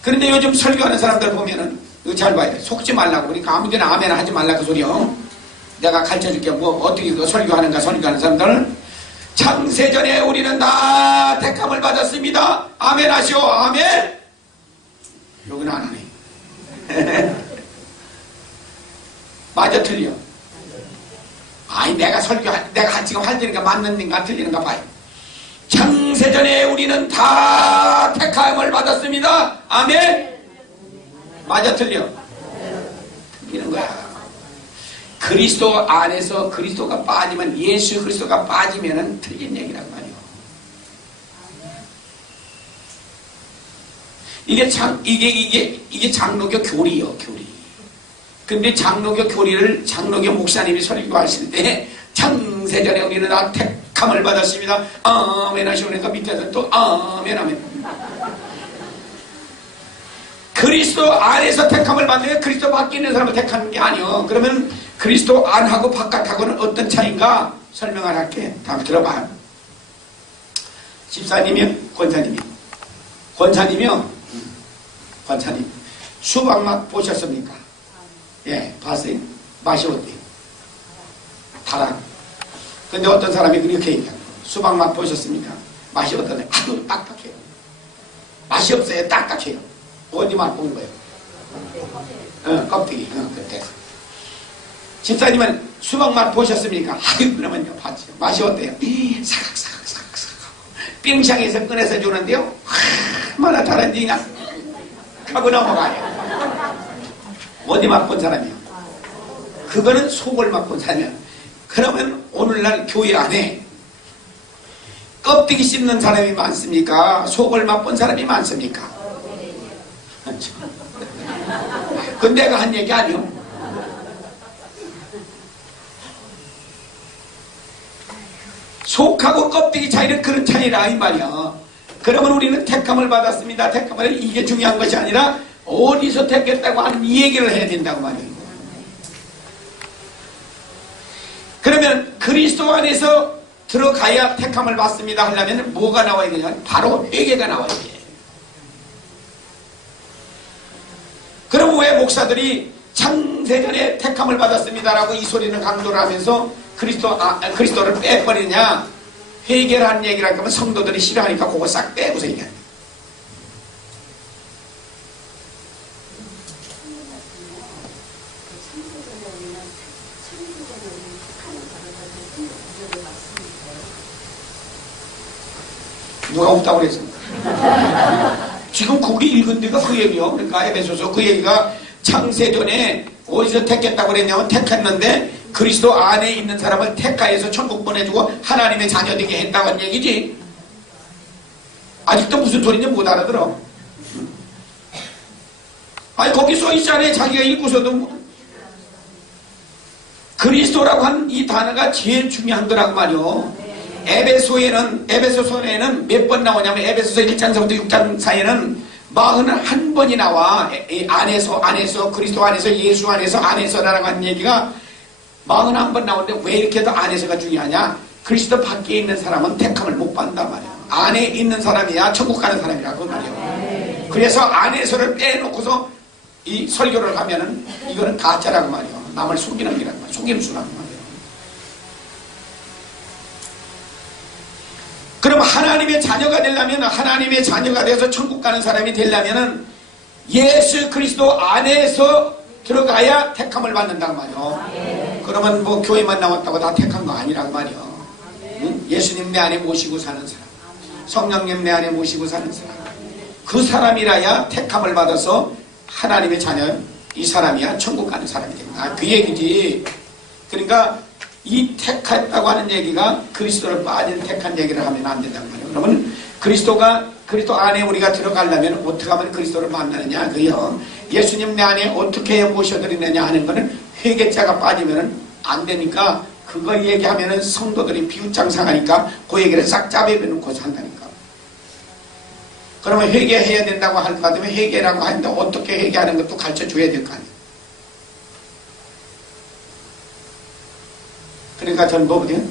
그런데 요즘 설교하는 사람들 보면은 이거 잘 봐야 돼. 속지 말라고. 그러니까 아무데나 아멘 하지 말라 그 소리요. 내가 가르쳐줄게. 뭐 어떻게 설교하는가. 설교하는 사람들은 창세전에 우리는 다 택함을 받았습니다. 아멘 하시오. 아멘. 여기는 안 하네. 맞아 틀려. 아니 내가 지금 할 테니까 맞는가 틀리는가 봐요. 창세전에 우리는 다 택함을 받았습니다. 아멘. 맞아 틀려? 틀리는 거야. 그리스도 안에서 그리스도가 빠지면, 예수 그리스도가 빠지면은 틀린 얘기란 말이에요. 이게 장로교 교리요, 교리. 근데 장로교 교리를 장로교 목사님이 설교하실 때 창세전에 우리는 다 택함을 받았습니다. 아멘 하시니까 밑에서 또 아멘 아멘. 그리스도 안에서 택함을 받는 게 그리스도 밖에 있는 사람을 택하는 게 아니요. 그러면 그리스도 안하고 바깥하고는 어떤 차이인가 설명을 할게. 다음 들어봐. 집사님이요? 권사님이요? 권사님이요? 권사님 수박맛 보셨습니까? 예, 봤어요? 맛이 어때요? 달아. 근데 어떤 사람이 그렇게 얘기해요. 수박맛 보셨습니까? 맛이 어떠냐? 아주 딱딱해요. 맛이 없어요. 딱딱해요. 어디 맛본 거예요? 껍데기. 그때. 집사님은 수박맛 보셨습니까? 아유, 그러면요, 봤죠. 맛이 어때요? 사각사각. 빙샹에서 꺼내서 주는데요. 얼마나 다른지 그냥 하고 넘어가요. 어디 맛본 사람이요? 그거는 속을 맛본 사람이야. 그러면 오늘날 교회 안에 껍데기 씹는 사람이 많습니까? 속을 맛본 사람이 많습니까? 그건 내가 한 얘기 아니요. 속하고 껍데기 차이는 그런 차이라 이 말이야. 그러면 우리는 택함을 받았습니다. 택함을 이게 중요한 것이 아니라 어디서 택했다고 하는 이 얘기를 해야 된다고 말이에요. 그러면 그리스도 안에서 들어가야 택함을 받습니다 하려면 뭐가 나와야 되냐? 바로 회개가 나와야 돼. 그럼 왜 목사들이 창세전에 택함을 받았습니다라고 이 소리는 강조를 하면서 그리스도를 빼버리냐? 회개를 하는 얘기를 할 거면 성도들이 싫어하니까 그거 싹 빼고서 얘기하는 거예요. 누가 없다고 그랬습니까? 지금 우리 읽은 데가 그 얘기요. 그러니까 에베소서 그 얘기가 창세전에 어디서 택했다고 그랬냐면 택했는데 그리스도 안에 있는 사람을 택하여서 천국 보내주고 하나님의 자녀 되게 했다는 얘기지. 아직도 무슨 소리인지 못 알아들어. 아니 거기 써있잖아요. 자기가 읽고서도 그리스도라고 하는 이 단어가 제일 중요한 거라고 말이요. 에베소서에는 몇 번 나오냐면 에베소서 1장서부터 6장 사이에는 41번이 나와. 안에서 그리스도 안에서 예수 안에서라고 하는 얘기가 41번 나오는데 왜 이렇게 더 안에서가 중요하냐? 그리스도 밖에 있는 사람은 택함을 못 받는단 말이야. 안에 있는 사람이야 천국 가는 사람이라고 말이야. 그래서 안에서를 빼놓고서 이 설교를 하면은 이거는 가짜라고 말이야. 남을 속이는 기라고 말이야. 속임수라고 말이야. 그럼 하나님의 자녀가 되려면, 하나님의 자녀가 돼서 천국 가는 사람이 되려면은 예수 그리스도 안에서 들어가야 택함을 받는단 말이요. 그러면 뭐 교회만 나왔다고 다 택한 거 아니란 말이요. 응? 예수님 내 안에 모시고 사는 사람, 성령님 내 안에 모시고 사는 사람, 그 사람이라야 택함을 받아서 하나님의 자녀, 이 사람이야 천국 가는 사람이 됩니다. 그 얘기지. 그러니까 이 택했다고 하는 얘기가 그리스도를 빠진 택한 얘기를 하면 안 된단 말이에요. 그러면 그리스도 안에 우리가 들어가려면 어떻게 하면 그리스도를 만나느냐? 그요. 예수님 내 안에 어떻게 모셔드리느냐 하는 거는 회개자가 빠지면 안 되니까 그거 얘기하면은 성도들이 비웃장상하니까 그 얘기를 싹 짜배놓고 산다니까. 그러면 회개해야 된다고 할 것 같으면 회개라고 하는데 어떻게 회개하는 것도 가르쳐 줘야 될 거 아니에요. 그러니까 저는 뭐거든요?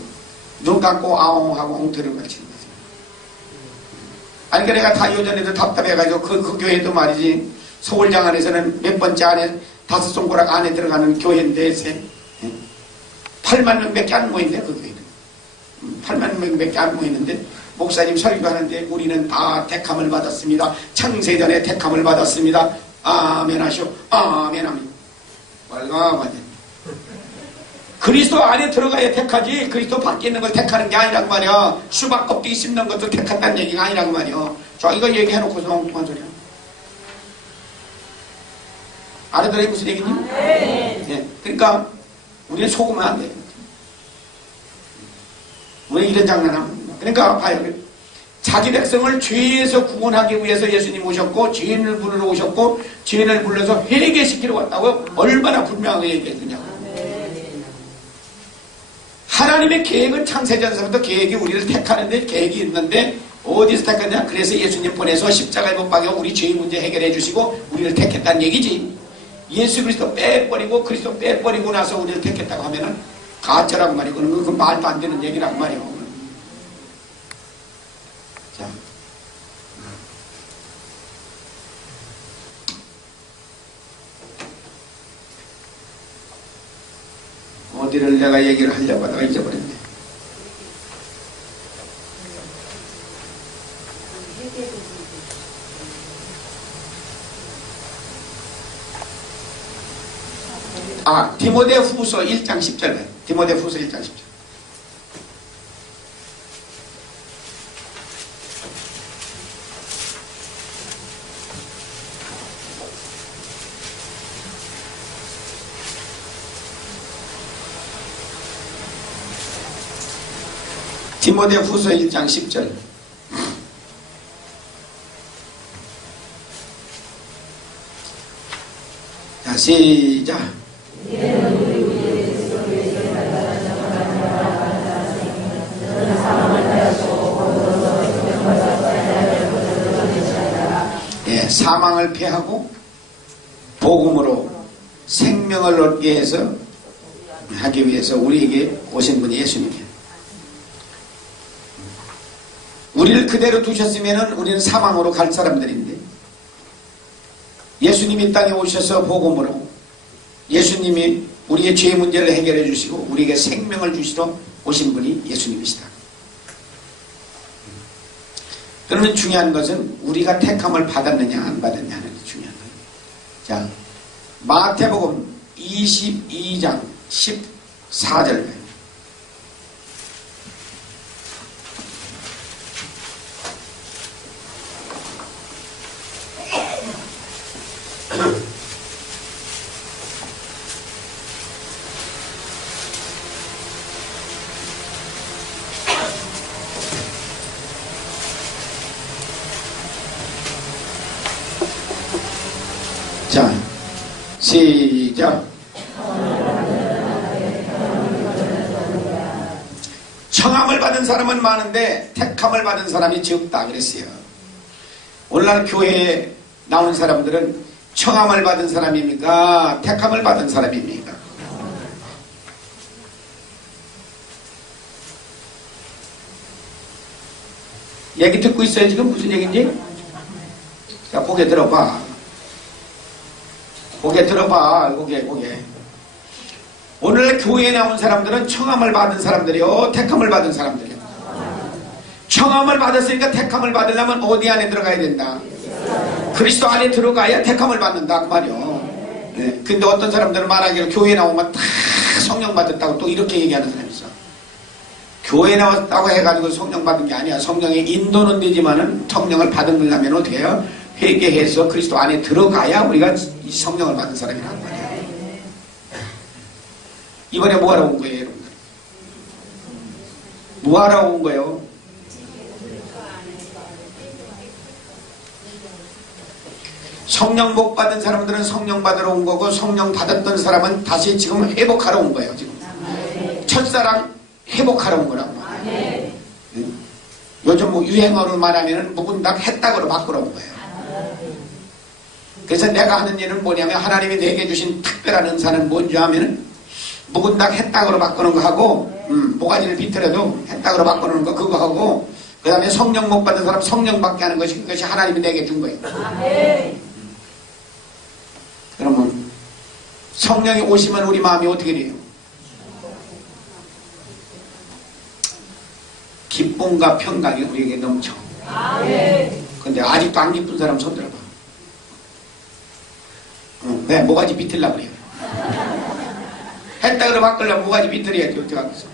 눈 감고 아웅 하고 엉터리를 가르치는 거죠. 아니, 그러니까 내가 다 요전에도 답답해가지고 그 교회도 말이지, 서울장 안에서는 몇 번째 안에 5손가락 안에 들어가는 교회인데 8만 명밖에 안 모인대, 그 교회는. 8만 명밖에 안 모이는데 목사님 설교하는데 우리는 다 택함을 받았습니다. 창세전에 택함을 받았습니다. 아멘 하시오. 아멘 하면 말가 맞아. 그리스도 안에 들어가야 택하지 그리스도 밖에 있는 걸 택하는 게 아니란 말이야. 수박 껍데기 씹는 것도 택한다는 얘기가 아니란 말이야. 저 이거 얘기해놓고서 엉뚱한 소리야. 알아들어요? 무슨 얘기지? 네. 그러니까 우리는 속으면 안 돼. 왜 이런 장난함? 그러니까 봐요. 자기 백성을 죄에서 구원하기 위해서 예수님 오셨고 죄인을 부르러 오셨고 죄인을 불러서 회개시키러 왔다고 얼마나 분명하게 얘기했느냐고. 하나님의 계획은 창세전서부터 계획이 우리를 택하는데 계획이 있는데 어디서 택했냐? 그래서 예수님 보내서 십자가에 못 박여 우리 죄의 문제 해결해 주시고 우리를 택했다는 얘기지. 예수 그리스도 빼버리고 그리스도 빼버리고 나서 우리를 택했다고 하면은 가짜라고 말이고 그 말도 안 되는 얘기라고 말이요. 자, 어디를 내가 얘기를 하려고 하다가 잊어버렸네. 디모데 후서 1장 10절 봐요. 디모데 후서 1장 10절. 디모데 후서 1장 10절. 자, 시작. 사망을 피하고 복음으로 생명을 얻게 해서 하기 위해서 우리에게 오신 분이 예수님이에요. 우리를 그대로 두셨으면 우리는 사망으로 갈 사람들인데 예수님이 땅에 오셔서 복음으로 예수님이 우리의 죄 문제를 해결해 주시고 우리에게 생명을 주시러 오신 분이 예수님이시다. 그러면 중요한 것은 우리가 택함을 받았느냐 안 받았느냐 하는 게 중요한 거예요. 자, 마태복음 22장 14절. 자, 시작. 청함을 받은 사람은 많은데 택함을 받은 사람이 적다 그랬어요. 오늘날 교회에 나온 사람들은 청함을 받은 사람입니까? 택함을 받은 사람입니까? 얘기 듣고 있어요. 지금 무슨 얘기인지? 자, 고개 들어봐. 고개 들어봐. 고개. 오늘 교회에 나온 사람들은 청함을 받은 사람들이요, 택함을 받은 사람들이요. 청함을 받았으니까 택함을 받으려면 어디 안에 들어가야 된다? 그리스도 안에 들어가야 택함을 받는다 그 말이요. 네. 근데 어떤 사람들은 말하기로 교회에 나오면 다 성령 받았다고 또 이렇게 얘기하는 사람이 있어. 교회에 나왔다고 해가지고 성령 받은 게 아니야. 성령의 인도는 되지만은 성령을 받으려면 어떻게 해요? 회개해서 그리스도 안에 들어가야 우리가 이 성령을 받은 사람이란 말이야. 이번에 뭐하러 온 거예요, 여러분들? 뭐하러 온 거예요? 성령 못 받은 사람들은 성령 받으러 온 거고 성령 받았던 사람은 다시 지금 회복하러 온 거예요. 지금 첫사랑 회복하러 온 거란 말이에요. 요즘 뭐 유행어로 말하면 묵은닭 했다고로 바꾸러 온 거예요. 그래서 내가 하는 일은 뭐냐면 하나님이 내게 주신 특별한 은사는 뭔지 하면은 묵은닭 했다고로 바꾸는 거 하고 모가지를 비틀어도 했다고로 바꾸는 거 그거 하고 그 다음에 성령 못 받은 사람 성령 받게 하는 것이 그것이 하나님이 내게 준 거예요. 그러면 성령이 오시면 우리 마음이 어떻게 돼요? 기쁨과 평강이 우리에게 넘쳐. 근데 아직도 안 기쁜 사람 손 들어봐. 왜 모가지 비틀라고 그래요. 했다 그러면 바꾸려면 모가지 비틀어야지 어떡하겠어.